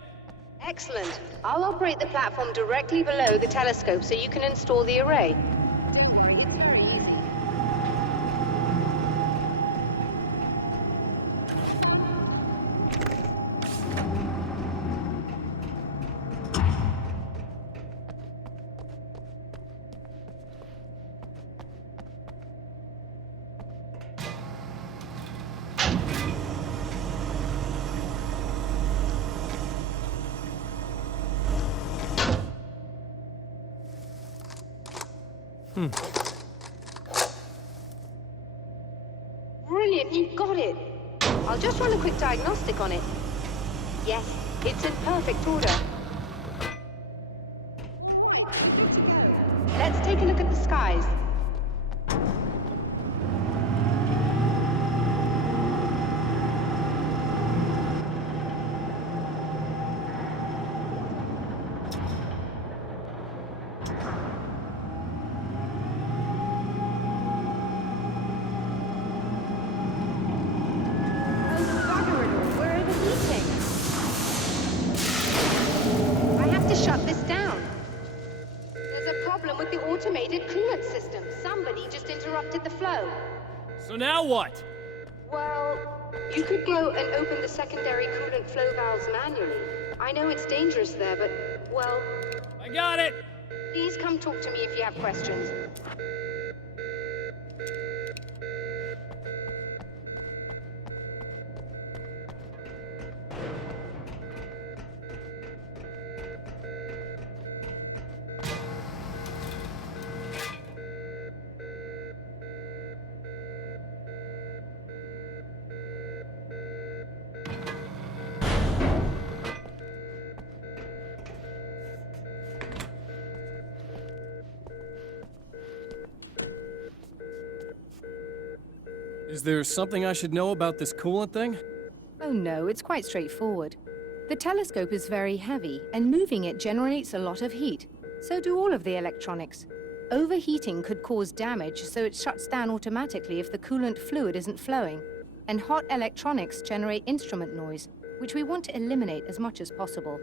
Excellent. I'll operate the platform directly below the telescope so you can install the array. Don't worry, it's very easy. Brilliant, you've got it. I'll just run a quick diagnostic on it. Yes, it's in perfect order. Good to go. Let's take a look at the skies. Automated coolant system. Somebody just interrupted the flow. So now what? Well, you could go and open the secondary coolant flow valves manually. I know it's dangerous there, but, well... I got it! Please come talk to me if you have questions. Is there something I should know about this coolant thing? Oh no, it's quite straightforward. The telescope is very heavy, and moving it generates a lot of heat. So do all of the electronics. Overheating could cause damage, so it shuts down automatically if the coolant fluid isn't flowing. And hot electronics generate instrument noise, which we want to eliminate as much as possible.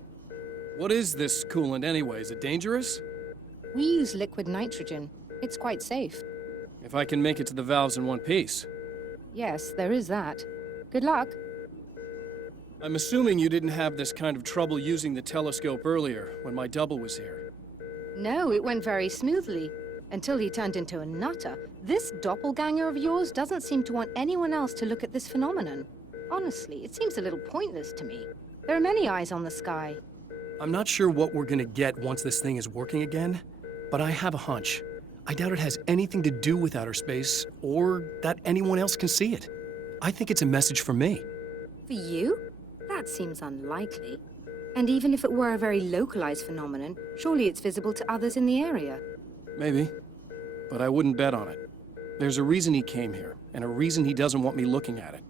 What is this coolant anyway? Is it dangerous? We use liquid nitrogen. It's quite safe. If I can make it to the valves in one piece. Yes, there is that. Good luck. I'm assuming you didn't have this kind of trouble using the telescope earlier, when my double was here. No, it went very smoothly. Until he turned into a nutter. This doppelganger of yours doesn't seem to want anyone else to look at this phenomenon. Honestly, it seems a little pointless to me. There are many eyes on the sky. I'm not sure what we're gonna get once this thing is working again, but I have a hunch. I doubt it has anything to do with outer space, or that anyone else can see it. I think it's a message for me. For you? That seems unlikely. And even if it were a very localized phenomenon, surely it's visible to others in the area. Maybe, but I wouldn't bet on it. There's a reason he came here, and a reason he doesn't want me looking at it.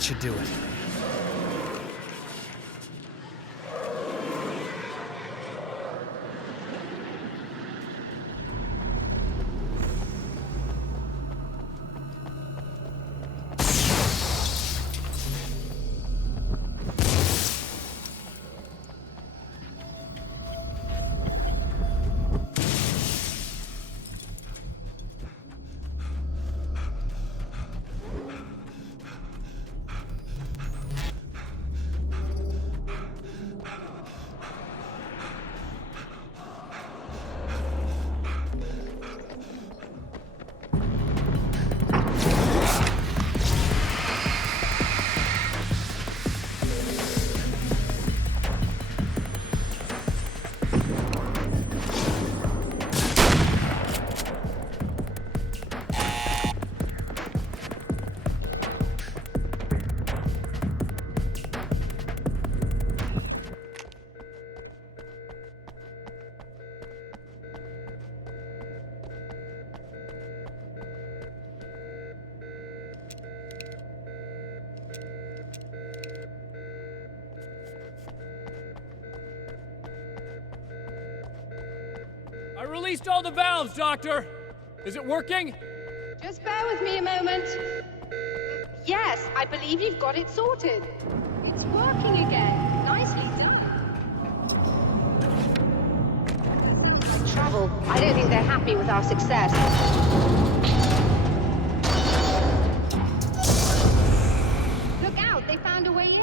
That should do it. I released all the valves, Doctor! Is it working? Just bear with me a moment. Yes, I believe you've got it sorted. It's working again. Nicely done. Travel. I don't think they're happy with our success. Look out, they found a way in.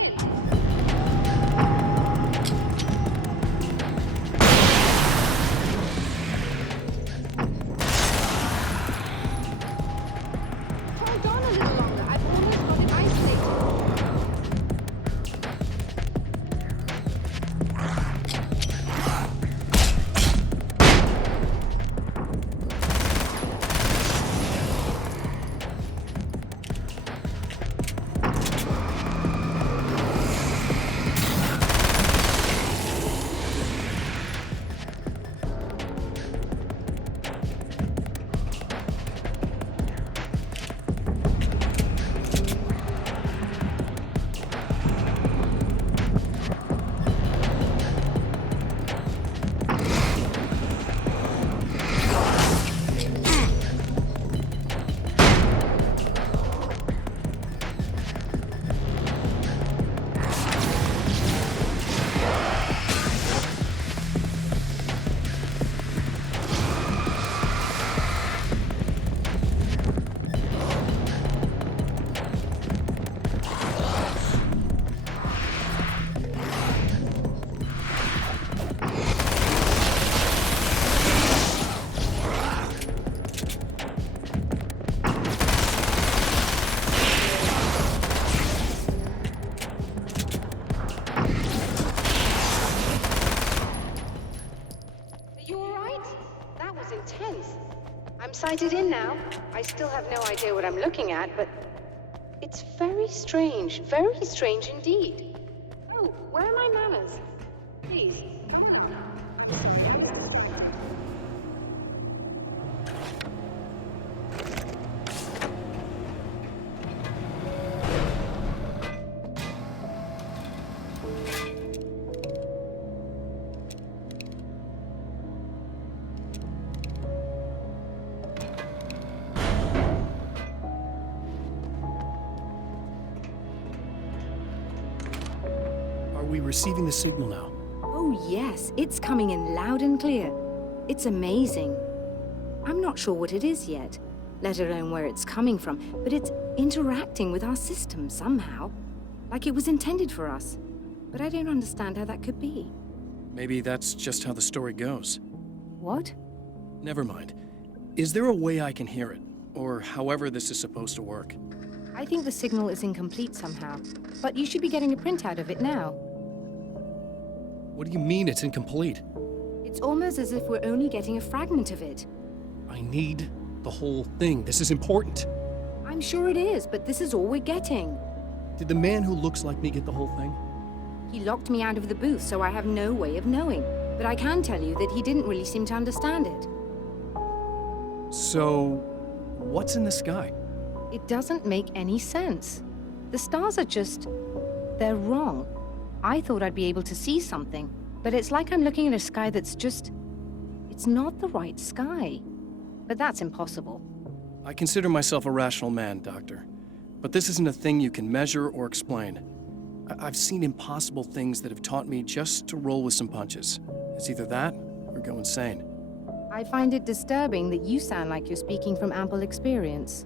I'm sighted in now. I still have no idea what I'm looking at, but it's very strange indeed. Oh, where are my manners? Please, come on up now. Are we receiving the signal now? Oh, yes. It's coming in loud and clear. It's amazing. I'm not sure what it is yet, let alone where it's coming from, but it's interacting with our system somehow. Like it was intended for us. But I don't understand how that could be. Maybe that's just how the story goes. What? Never mind. Is there a way I can hear it? Or however this is supposed to work? I think the signal is incomplete somehow, but you should be getting a printout of it now. What do you mean it's incomplete? It's almost as if we're only getting a fragment of it. I need the whole thing. This is important. I'm sure it is, but this is all we're getting. Did the man who looks like me get the whole thing? He locked me out of the booth, so I have no way of knowing. But I can tell you that he didn't really seem to understand it. So, what's in the sky? It doesn't make any sense. The stars are just... they're wrong. I thought I'd be able to see something, but it's like I'm looking at a sky that's just... it's not the right sky. But that's impossible. I consider myself a rational man, Doctor. But this isn't a thing you can measure or explain. I've seen impossible things that have taught me just to roll with some punches. It's either that or go insane. I find it disturbing that you sound like you're speaking from ample experience.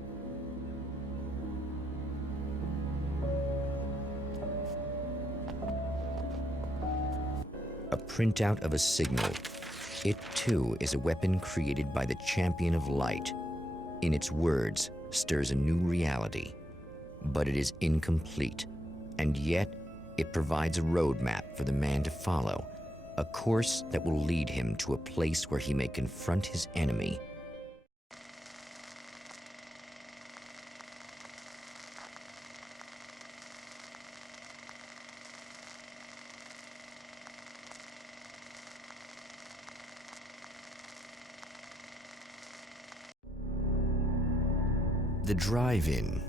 A printout of a signal. It, too, is a weapon created by the Champion of Light. In its words, stirs a new reality. But it is incomplete, and yet it provides a roadmap for the man to follow, a course that will lead him to a place where he may confront his enemy. The drive-in.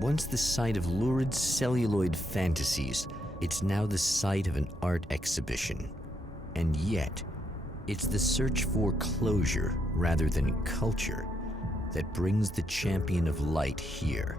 Once the site of lurid celluloid fantasies, it's now the site of an art exhibition. And yet, it's the search for closure rather than culture that brings the Champion of Light here.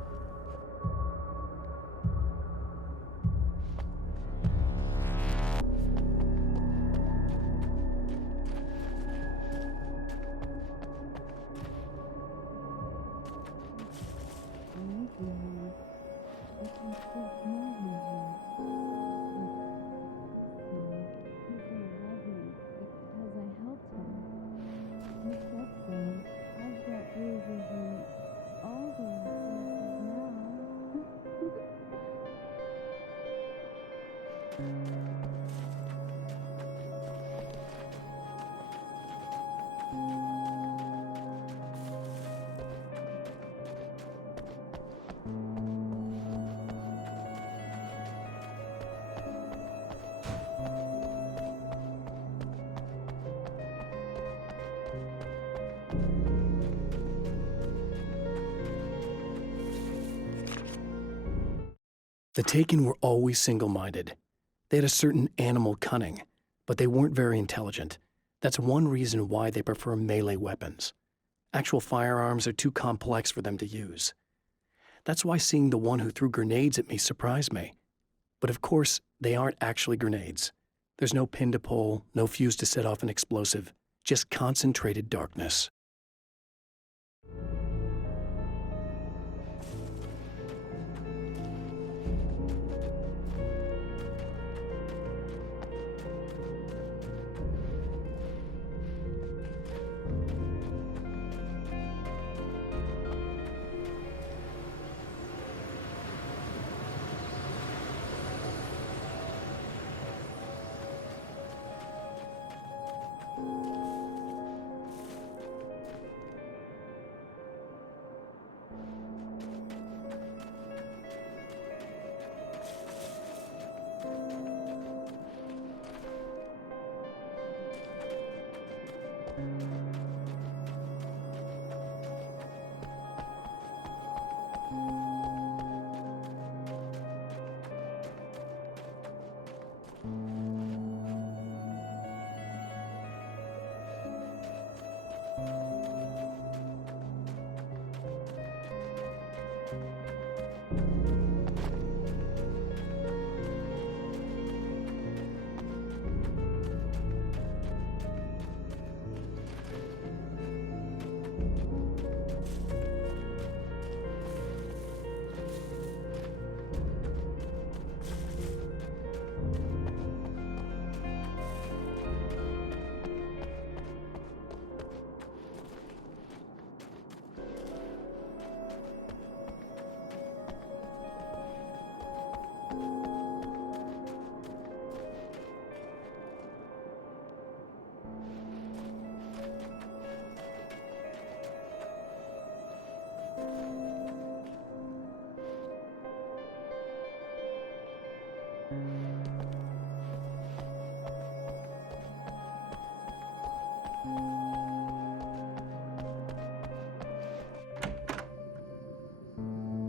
The Taken were always single-minded. They had a certain animal cunning, but they weren't very intelligent. That's one reason why they prefer melee weapons. Actual firearms are too complex for them to use. That's why seeing the one who threw grenades at me surprised me. But of course, they aren't actually grenades. There's no pin to pull, no fuse to set off an explosive, just concentrated darkness.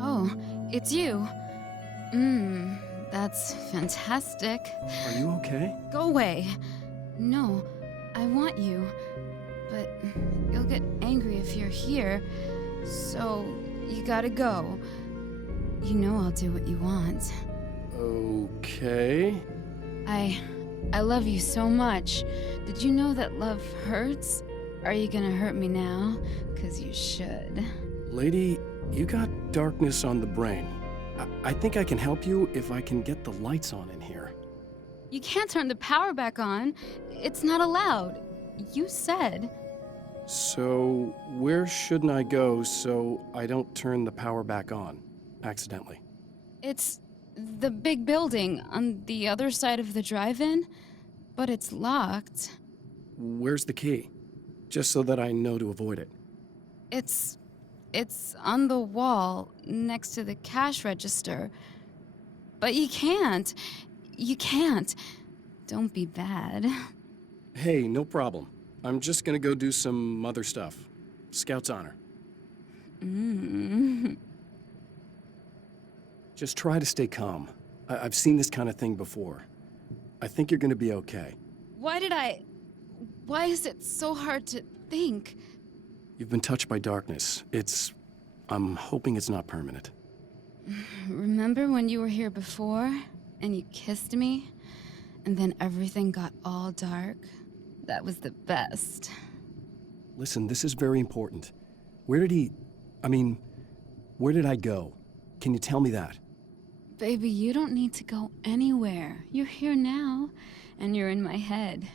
Oh, it's you. That's fantastic. Are you okay? Go away. No, I want you. But you'll get angry if you're here, so you gotta go. You know I'll do what you want. Okay. I love you so much. Did you know that love hurts? Are you gonna hurt me now? 'Cause you should. Lady, you got darkness on the brain. I think I can help you if I can get the lights on in here. You can't turn the power back on. It's not allowed. You said. So, where shouldn't I go so I don't turn the power back on accidentally? It's the big building on the other side of the drive-in, but it's locked. Where's the key? Just so that I know to avoid it. It's on the wall next to the cash register. But you can't. You can't. Don't be bad. Hey, no problem. I'm just gonna go do some other stuff. Scout's honor. Just try to stay calm. I've seen this kind of thing before. I think you're gonna be okay. Why is it so hard to think? You've been touched by darkness. I'm hoping it's not permanent. Remember when you were here before and you kissed me? And then everything got all dark? That was the best. Listen, this is very important. Where did I go? Can you tell me that? Baby, you don't need to go anywhere. You're here now, and you're in my head.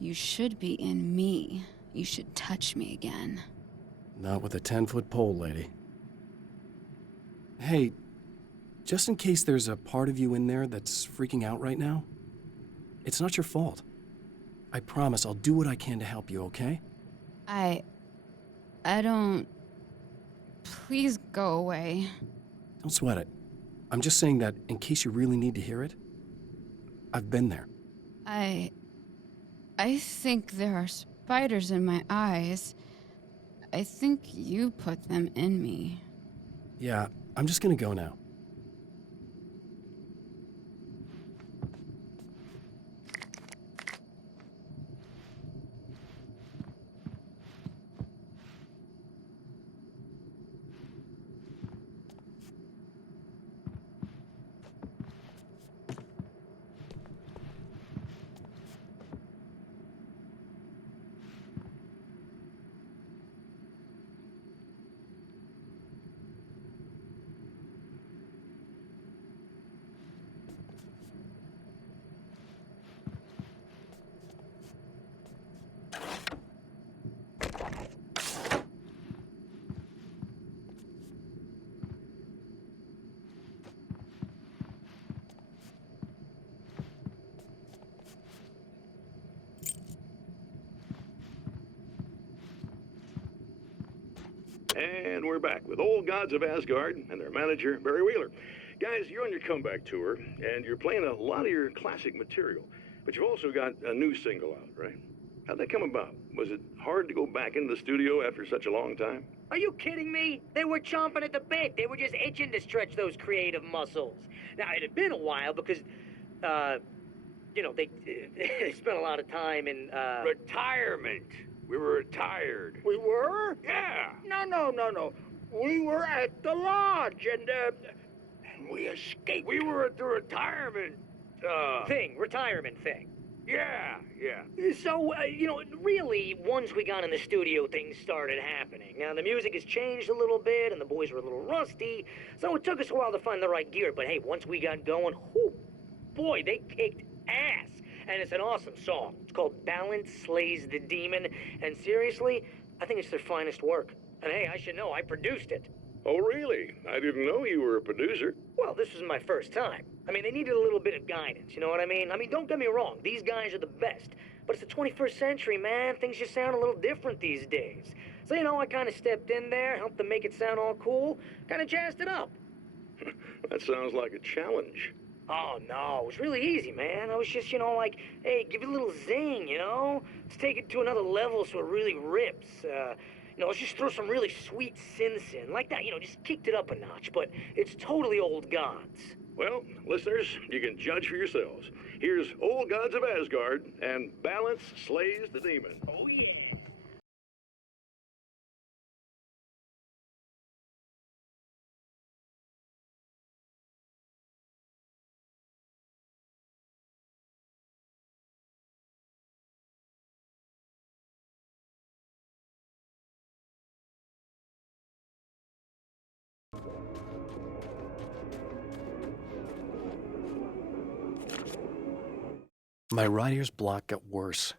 You should be in me. You should touch me again. Not with a 10-foot pole, lady. Hey, just in case there's a part of you in there that's freaking out right now, it's not your fault. I promise I'll do what I can to help you, okay? I don't... Please go away. Don't sweat it. I'm just saying that in case you really need to hear it, I've been there. I think there are spiders in my eyes. I think you put them in me. Yeah, I'm just gonna go now. And we're back with Old Gods of Asgard and their manager, Barry Wheeler. Guys, you're on your comeback tour, and you're playing a lot of your classic material, but you've also got a new single out, right? How'd that come about? Was it hard to go back into the studio after such a long time? Are you kidding me? They were chomping at the bit. They were just itching to stretch those creative muscles. Now, it had been a while because, they spent a lot of time in, Retirement. We were retired. We were? Yeah. No. We were at the lodge, and we escaped. We were at the retirement, retirement thing. Yeah. So, really, once we got in the studio, things started happening. Now, the music has changed a little bit, and the boys were a little rusty, so it took us a while to find the right gear. But hey, once we got going, boy, they kicked ass. And it's an awesome song. It's called Balance Slays the Demon, and seriously, I think it's their finest work. And hey, I should know, I produced it. Oh, really? I didn't know you were a producer. Well, this was my first time. I mean, they needed a little bit of guidance, you know what I mean? Don't get me wrong, these guys are the best. But it's the 21st century, man. Things just sound a little different these days. So, I kind of stepped in there, helped them make it sound all cool, kind of jazzed it up. That sounds like a challenge. Oh, no, it was really easy, man. I was just, hey, give it a little zing, Let's take it to another level so it really rips. Let's just throw some really sweet synths in. Like that, just kicked it up a notch. But it's totally Old Gods. Well, listeners, you can judge for yourselves. Here's Old Gods of Asgard, and Balance Slays the Demon. Oh, yeah. My writer's block got worse.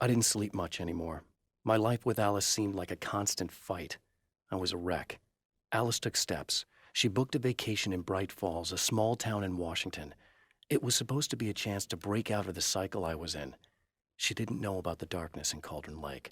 I didn't sleep much anymore. My life with Alice seemed like a constant fight. I was a wreck. Alice took steps. She booked a vacation in Bright Falls, a small town in Washington. It was supposed to be a chance to break out of the cycle I was in. She didn't know about the darkness in Cauldron Lake.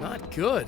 Not good.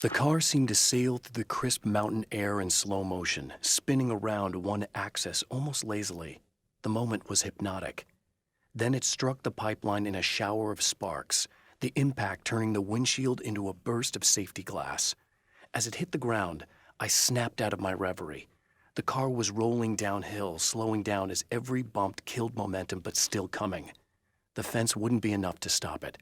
The car seemed to sail through the crisp mountain air in slow motion, spinning around one axis almost lazily. The moment was hypnotic. Then it struck the pipeline in a shower of sparks, the impact turning the windshield into a burst of safety glass. As it hit the ground, I snapped out of my reverie. The car was rolling downhill, slowing down as every bump killed momentum but still coming. The fence wouldn't be enough to stop it.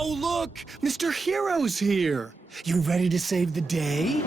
Oh, look! Mr. Hero's here! You ready to save the day?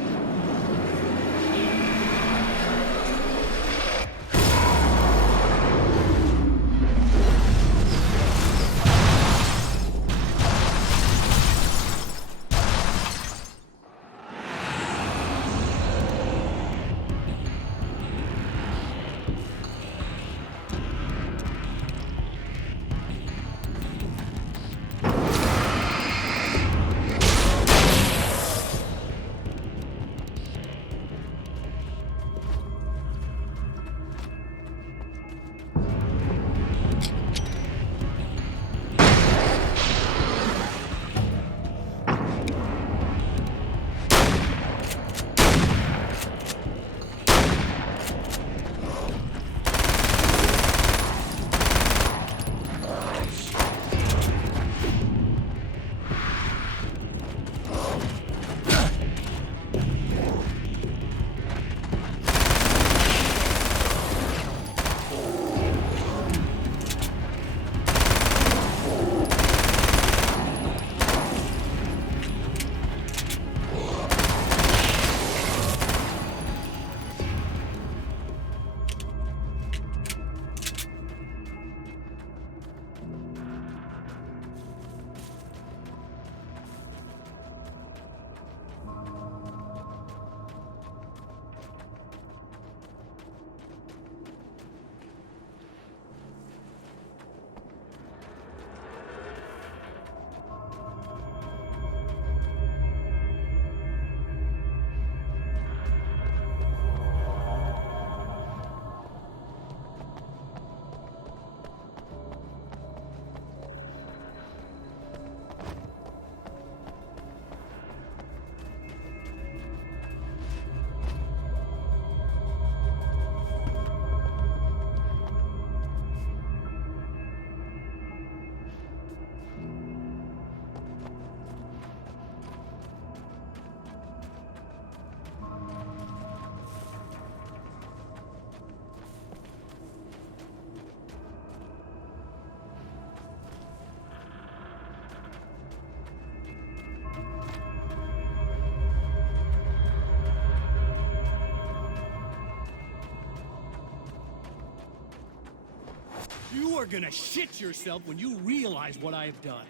You are gonna shit yourself when you realize what I have done.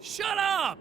Shut up!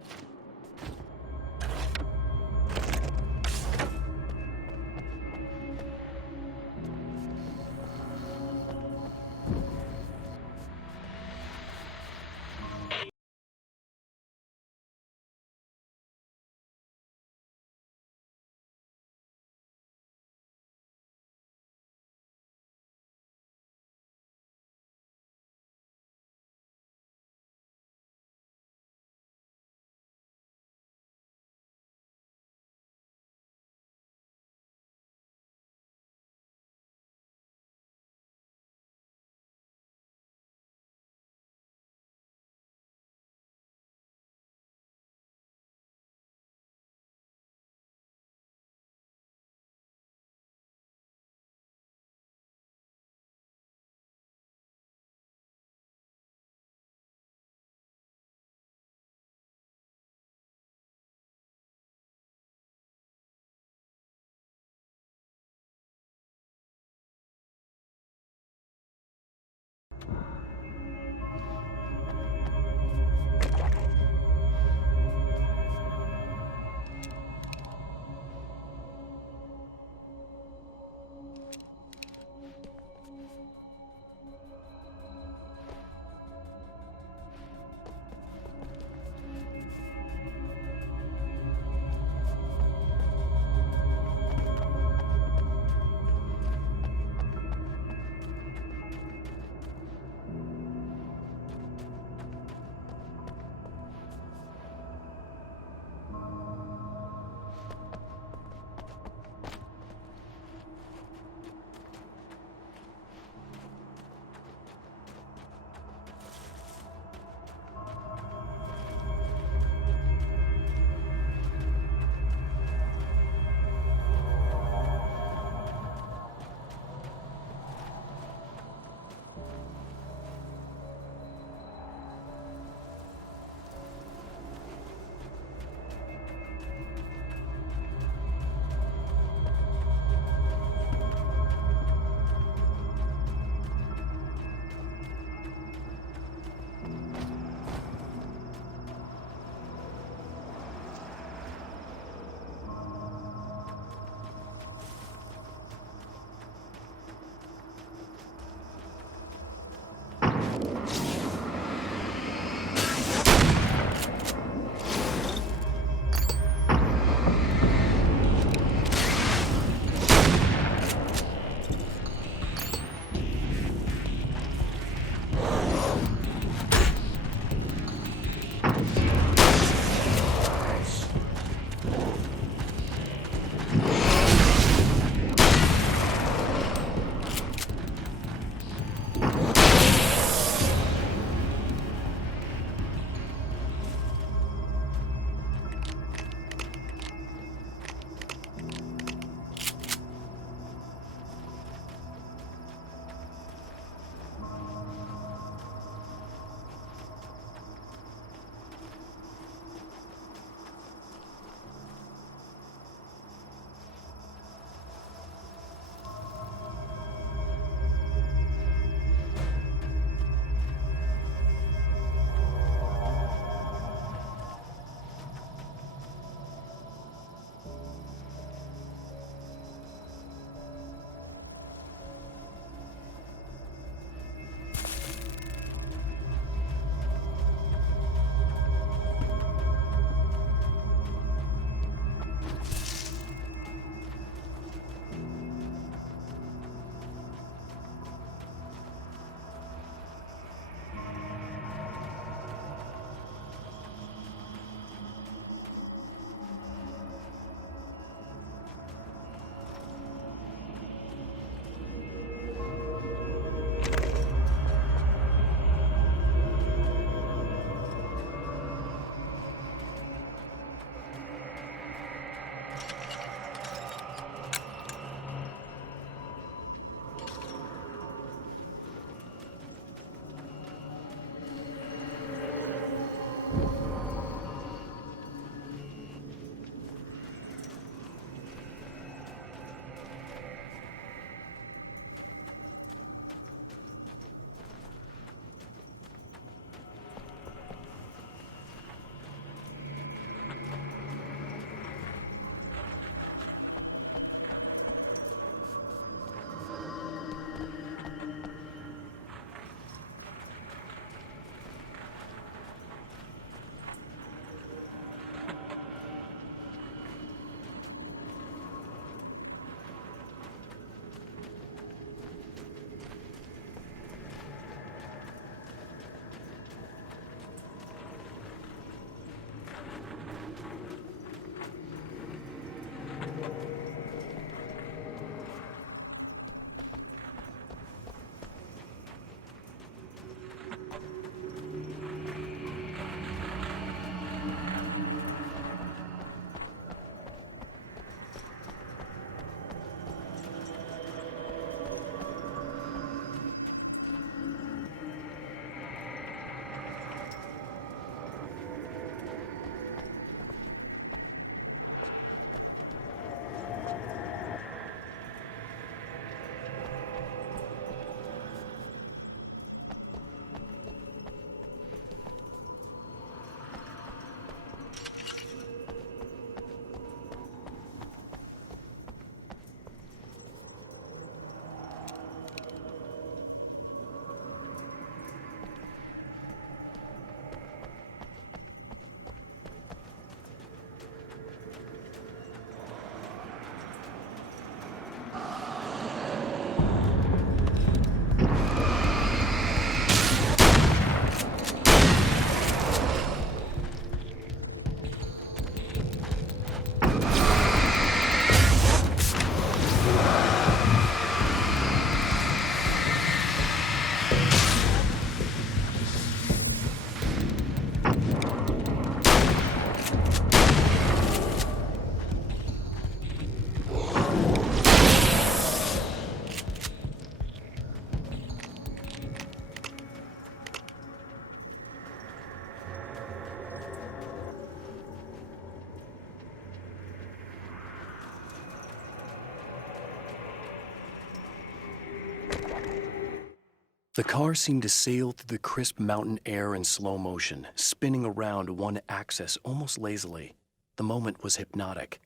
The car seemed to sail through the crisp mountain air in slow motion, spinning around one axis almost lazily. The moment was hypnotic.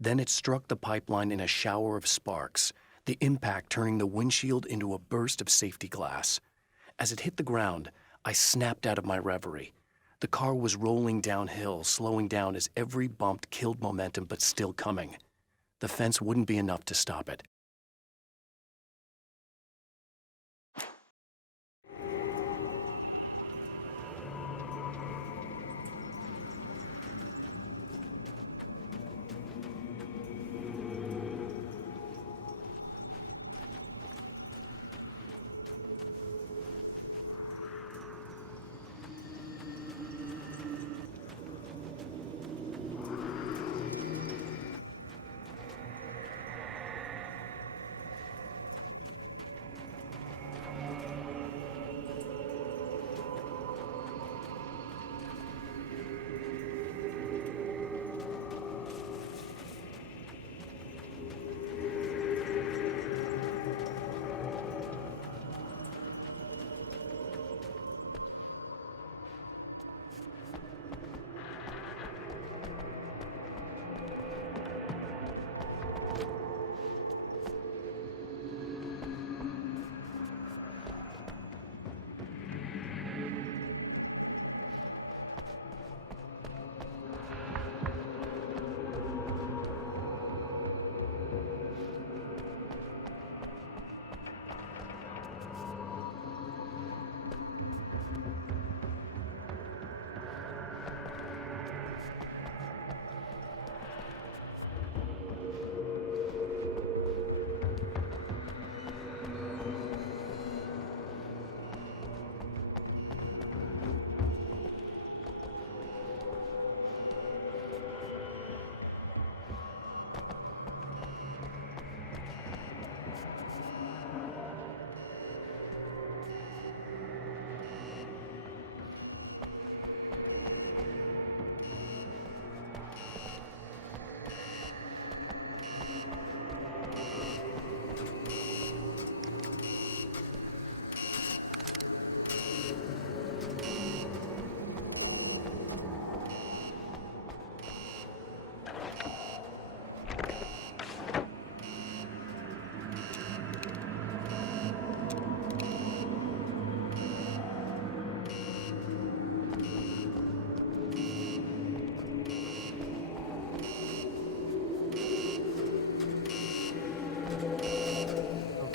Then it struck the pipeline in a shower of sparks, the impact turning the windshield into a burst of safety glass. As it hit the ground, I snapped out of my reverie. The car was rolling downhill, slowing down as every bump killed momentum but still coming. The fence wouldn't be enough to stop it.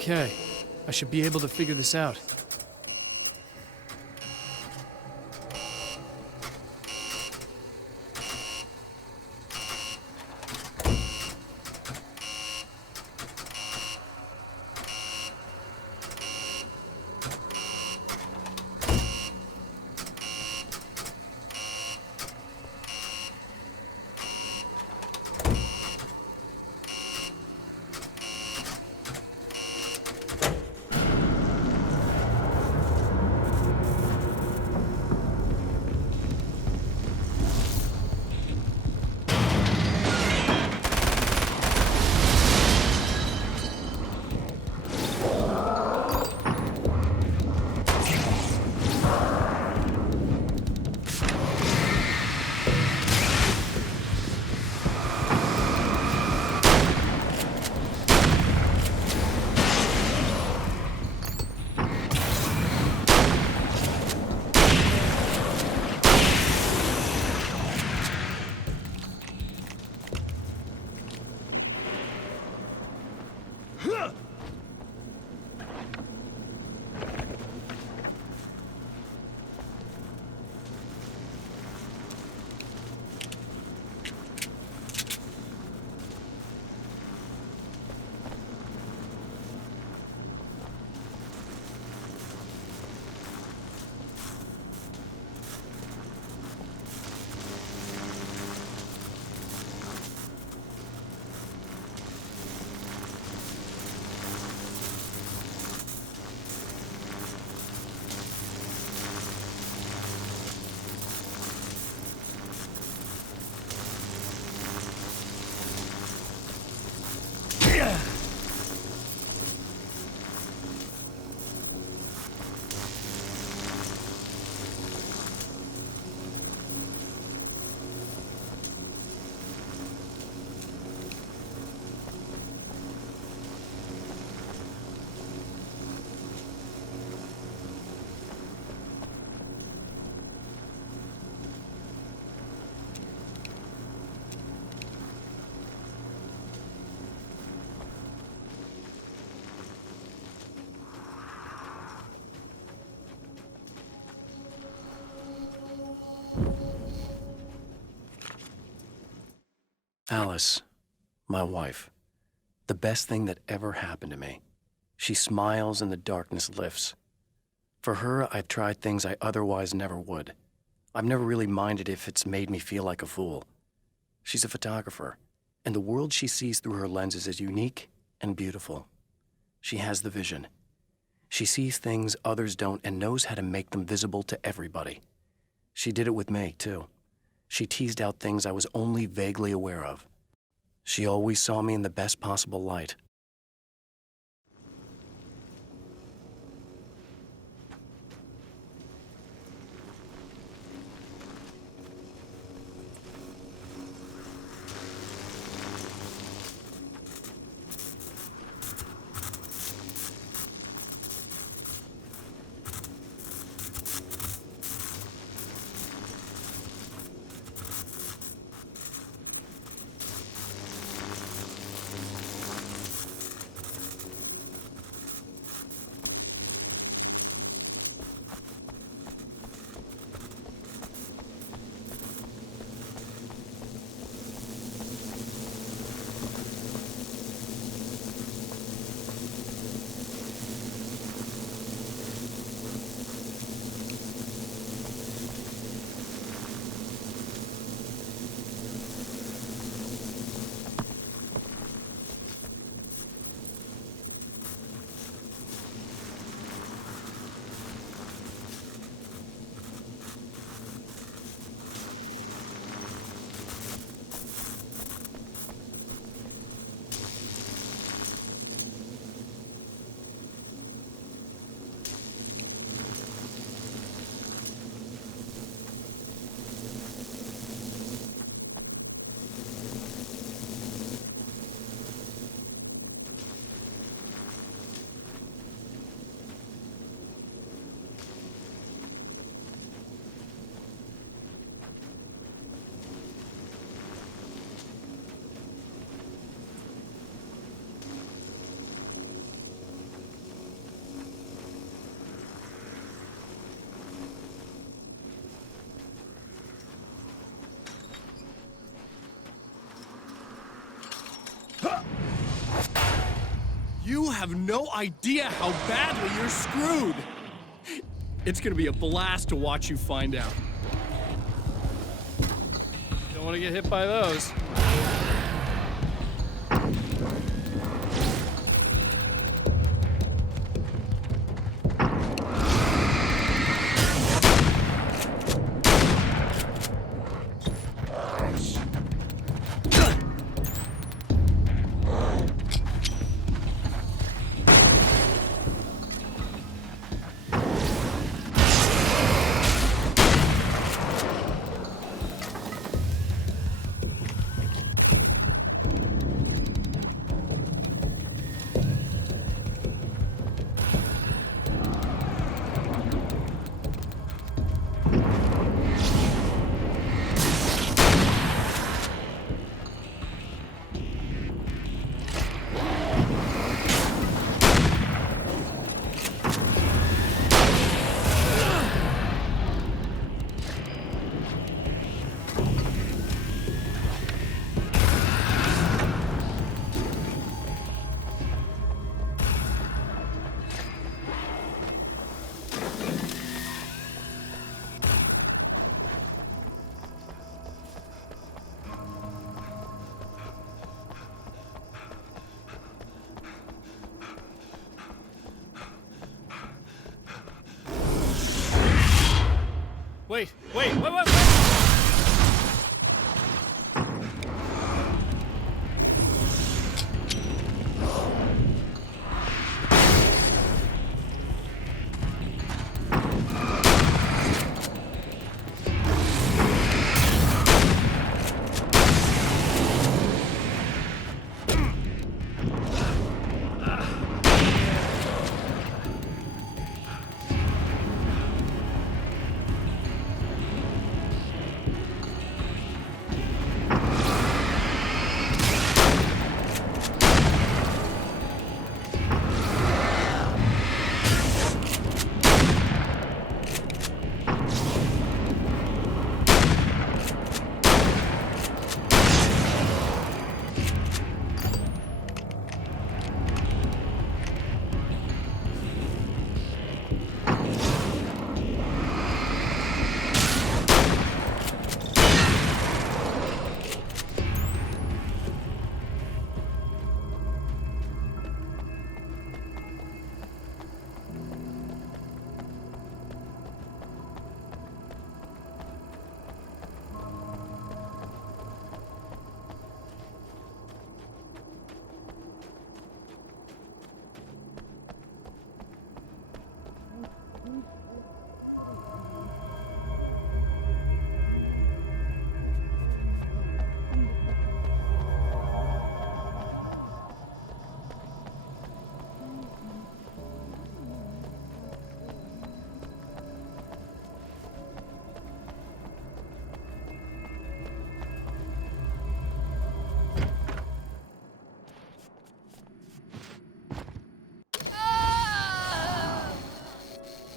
Okay, I should be able to figure this out. Alice, my wife, the best thing that ever happened to me. She smiles and the darkness lifts. For her, I've tried things I otherwise never would. I've never really minded if it's made me feel like a fool. She's a photographer, and the world she sees through her lenses is unique and beautiful. She has the vision. She sees things others don't and knows how to make them visible to everybody. She did it with me, too. She teased out things I was only vaguely aware of. She always saw me in the best possible light. You have no idea how badly you're screwed! It's gonna be a blast to watch you find out. Don't want to get hit by those. Wait.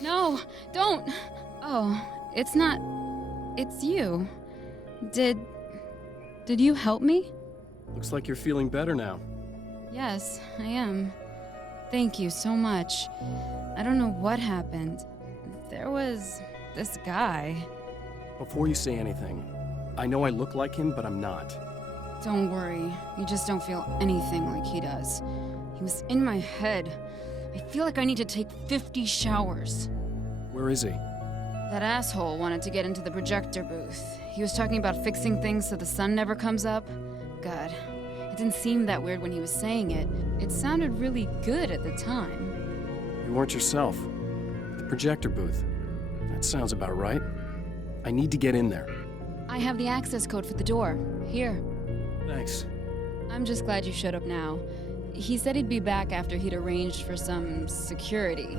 No, don't! Oh, it's not... It's you. Did you help me? Looks like you're feeling better now. Yes, I am. Thank you so much. I don't know what happened. There was this guy. Before you say anything, I know I look like him, but I'm not. Don't worry. You just don't feel anything like he does. He was in my head. I feel like I need to take 50 showers. Where is he? That asshole wanted to get into the projector booth. He was talking about fixing things so the sun never comes up. God, it didn't seem that weird when he was saying it. It sounded really good at the time. You weren't yourself. The projector booth. That sounds about right. I need to get in there. I have the access code for the door. Here. Thanks. I'm just glad you showed up now. He said he'd be back after he'd arranged for some security.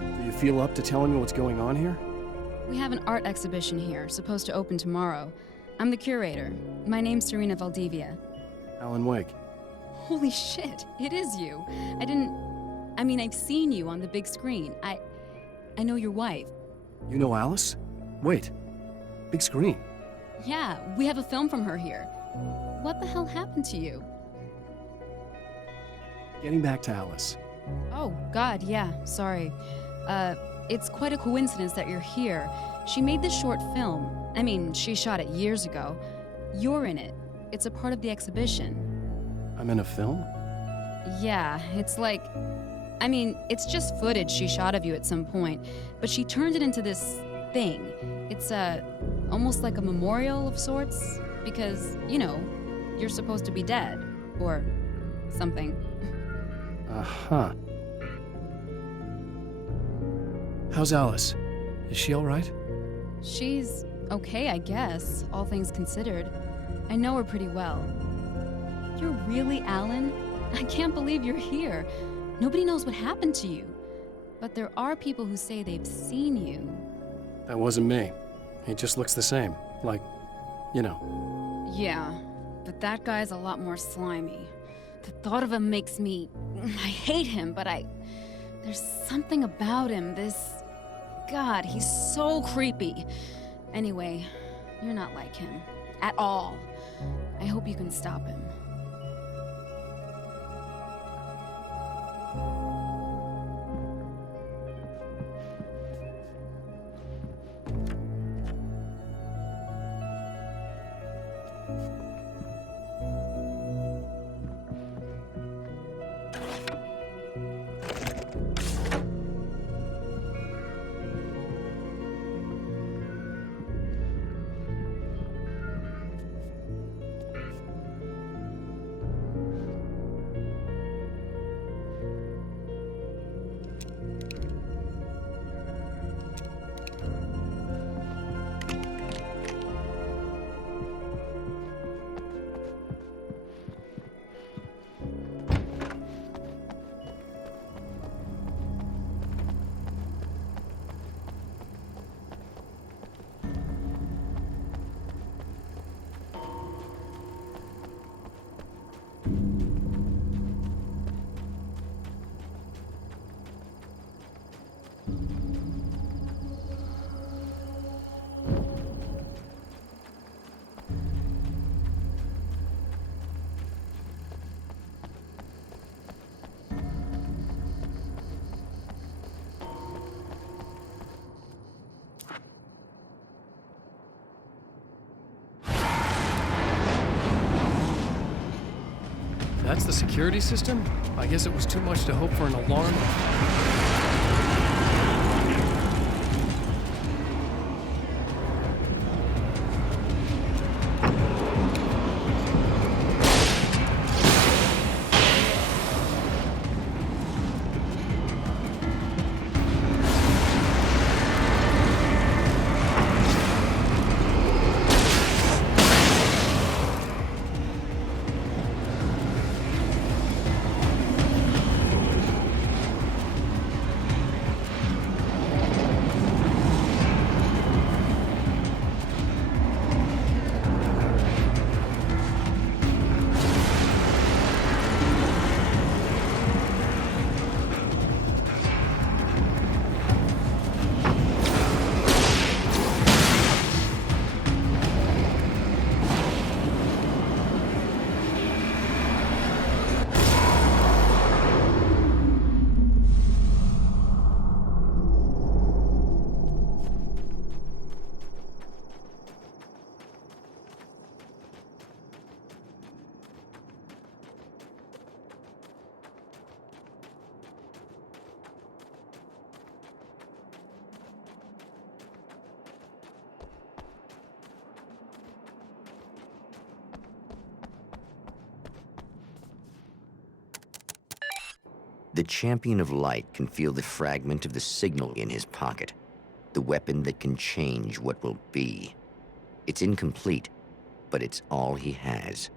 Do you feel up to telling me what's going on here? We have an art exhibition here, supposed to open tomorrow. I'm the curator. My name's Serena Valdivia. Alan Wake. Holy shit, it is you. I've seen you on the big screen. I know your wife. You know Alice? Wait. Big screen. Yeah, we have a film from her here. What the hell happened to you? Getting back to Alice. Oh, God, yeah, sorry. It's quite a coincidence that you're here. She made this short film. She shot it years ago. You're in it. It's a part of the exhibition. I'm in a film? Yeah, it's just footage she shot of you at some point, but she turned it into this thing. It's almost like a memorial of sorts, because, you're supposed to be dead, or something. Uh-huh. How's Alice? Is she all right? She's okay, I guess, all things considered. I know her pretty well. You're really Alan? I can't believe you're here. Nobody knows what happened to you. But there are people who say they've seen you. That wasn't me. He just looks the same. Like, Yeah, but that guy's a lot more slimy. The thought of him makes me... I hate him, but there's something about him, God, he's so creepy. Anyway, you're not like him. At all. I hope you can stop him. That's the security system? I guess it was too much to hope for an alarm. The champion of light can feel the fragment of the signal in his pocket, the weapon that can change what will be. It's incomplete, but it's all he has.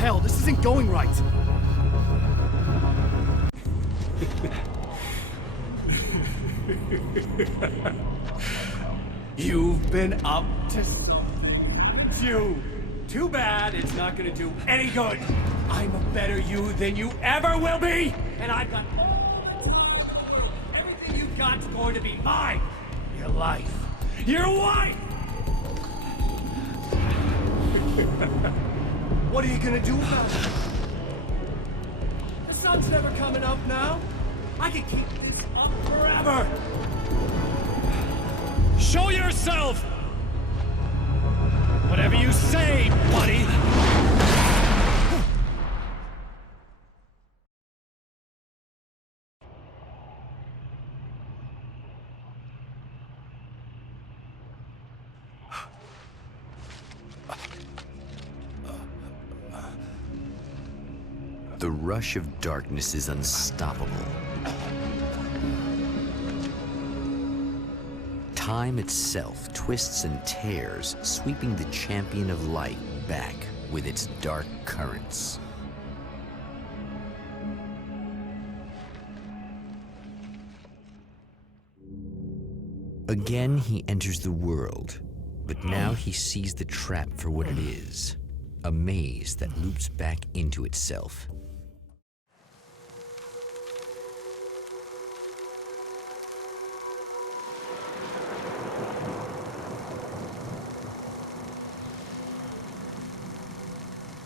Hell, this isn't going right. You've been up to something. Too bad it's not gonna do any good. I'm a better you than you ever will be, and I've got everything you've got's going to be mine. Your life, your wife. What are you gonna do about it? The sun's never coming up now. I can keep this up forever. Show yourself! Whatever you say, buddy! The rush of darkness is unstoppable. Time itself twists and tears, sweeping the champion of light back with its dark currents. Again, he enters the world, but now he sees the trap for what it is, a maze that loops back into itself.